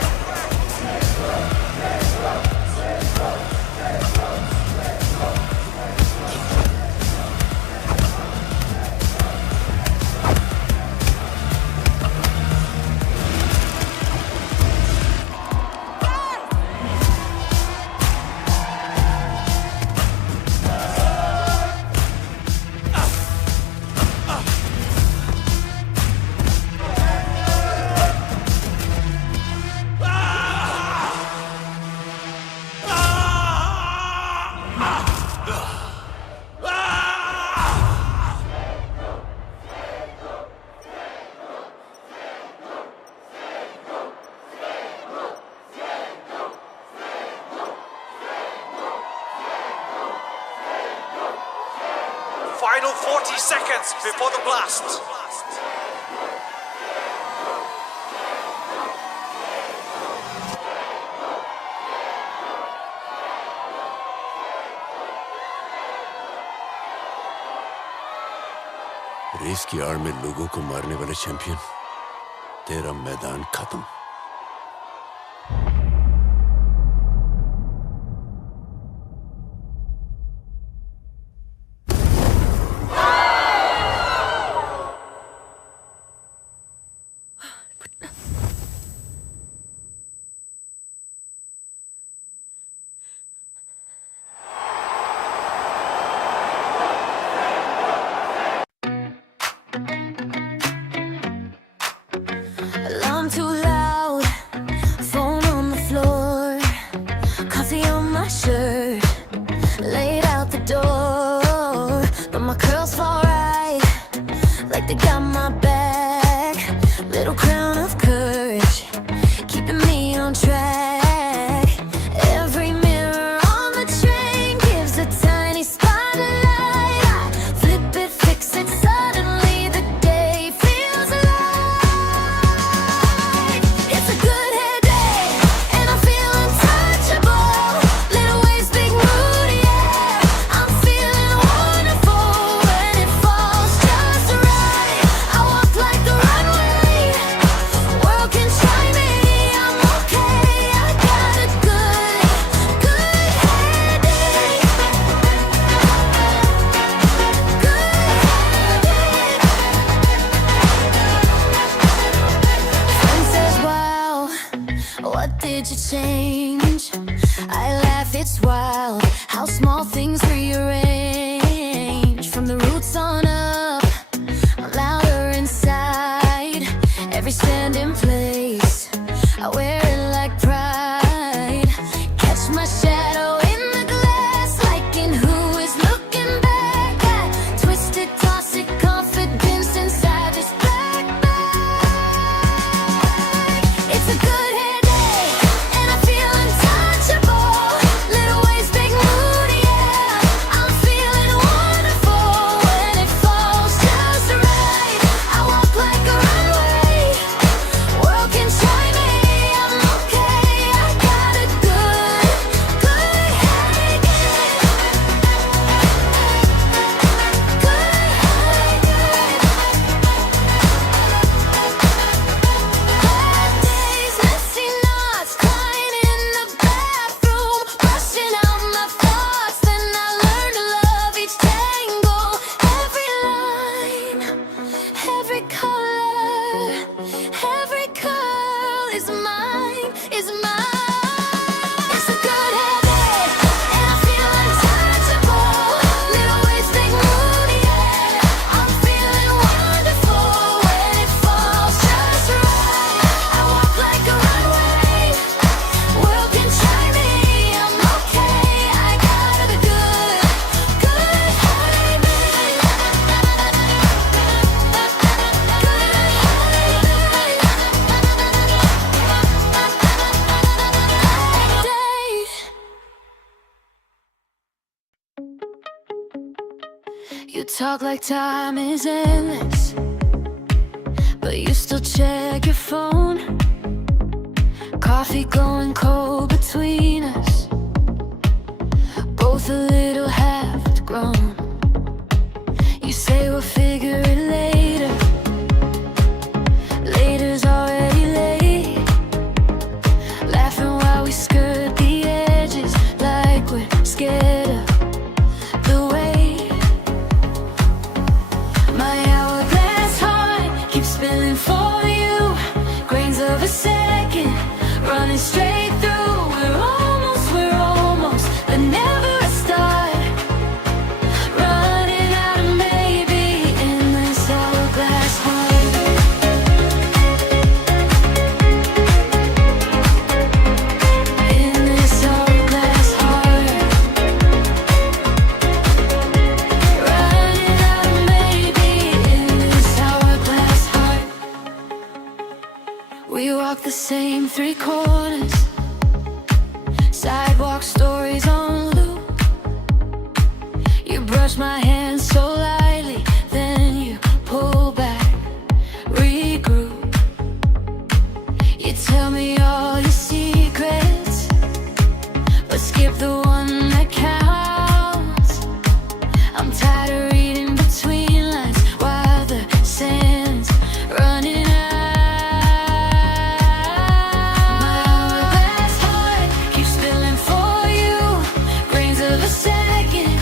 Final 40 seconds before the blast. Race की आड़ में लोगों को मारने वाले चैंपियन, तेरा मैदान खत्म। Alarm too loud, phone on the floor, coffee on my shirt, laid out the door, but my curls fall right, like they got my back, little crown of courage, keeping me on track, every mirror on the train gives a tiny spotlight, I flip it, fix it, suddenly the day feels alive. It's a good hair day, and I feel untouchable. Little waist, big mood, yeah. I'm feeling wonderful when it falls just right. I walk like the runway, world can try me, I'm okay. I got a good hair day. Friend says, wow, what did you change? I laugh, it's wild how small things rearrange. From the roots on up, I'm louder inside. Every stand in place, I wear it like pride. Catch my shadow in the glass, like in Who Is Looking Back. I twisted, toxic confidence inside this black bag. It's a good hair day, and I feel untouchable. Little waist, big mood, yeah. I'm feeling wonderful when it falls just right. I walk like a runway, world can try me, I'm talk like time is endless, but you still check your phone. Coffee going cold between us, both a little half grown. You say we'll figure it later. Later's already late. Laughing while we skirt the edges like we're scared of the weight. My hourglass heart keeps spilling for you. Grains of a second running straight through. We're almost, but never a start. Running out of maybe in this hourglass heart. In this hourglass heart. Running out of maybe in this hourglass heart. We walk the same 3 corners. Sidewalk stories on loop. You brush my hand so lightly, then you pull back, regroup. You tell me all your secrets, but skip the one that counts. I'm tired of reading between lines while the sand's running out. My hourglass heart keeps spilling for you. Grains of a second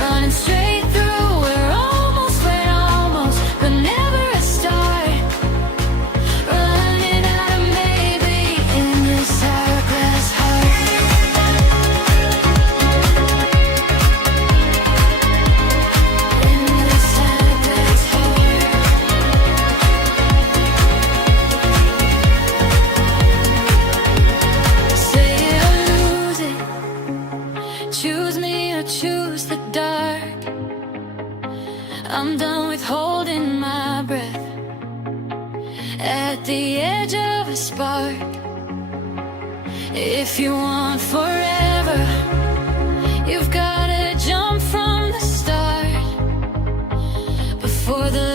running straight through. We're almost, but never a start. Running out of maybe in this hourglass heart. In this hourglass heart. Say it or lose it. Choose me or choose the dark. I'm done with holding my breath at the edge of a spark. If you want forever, you've gotta jump from the start before the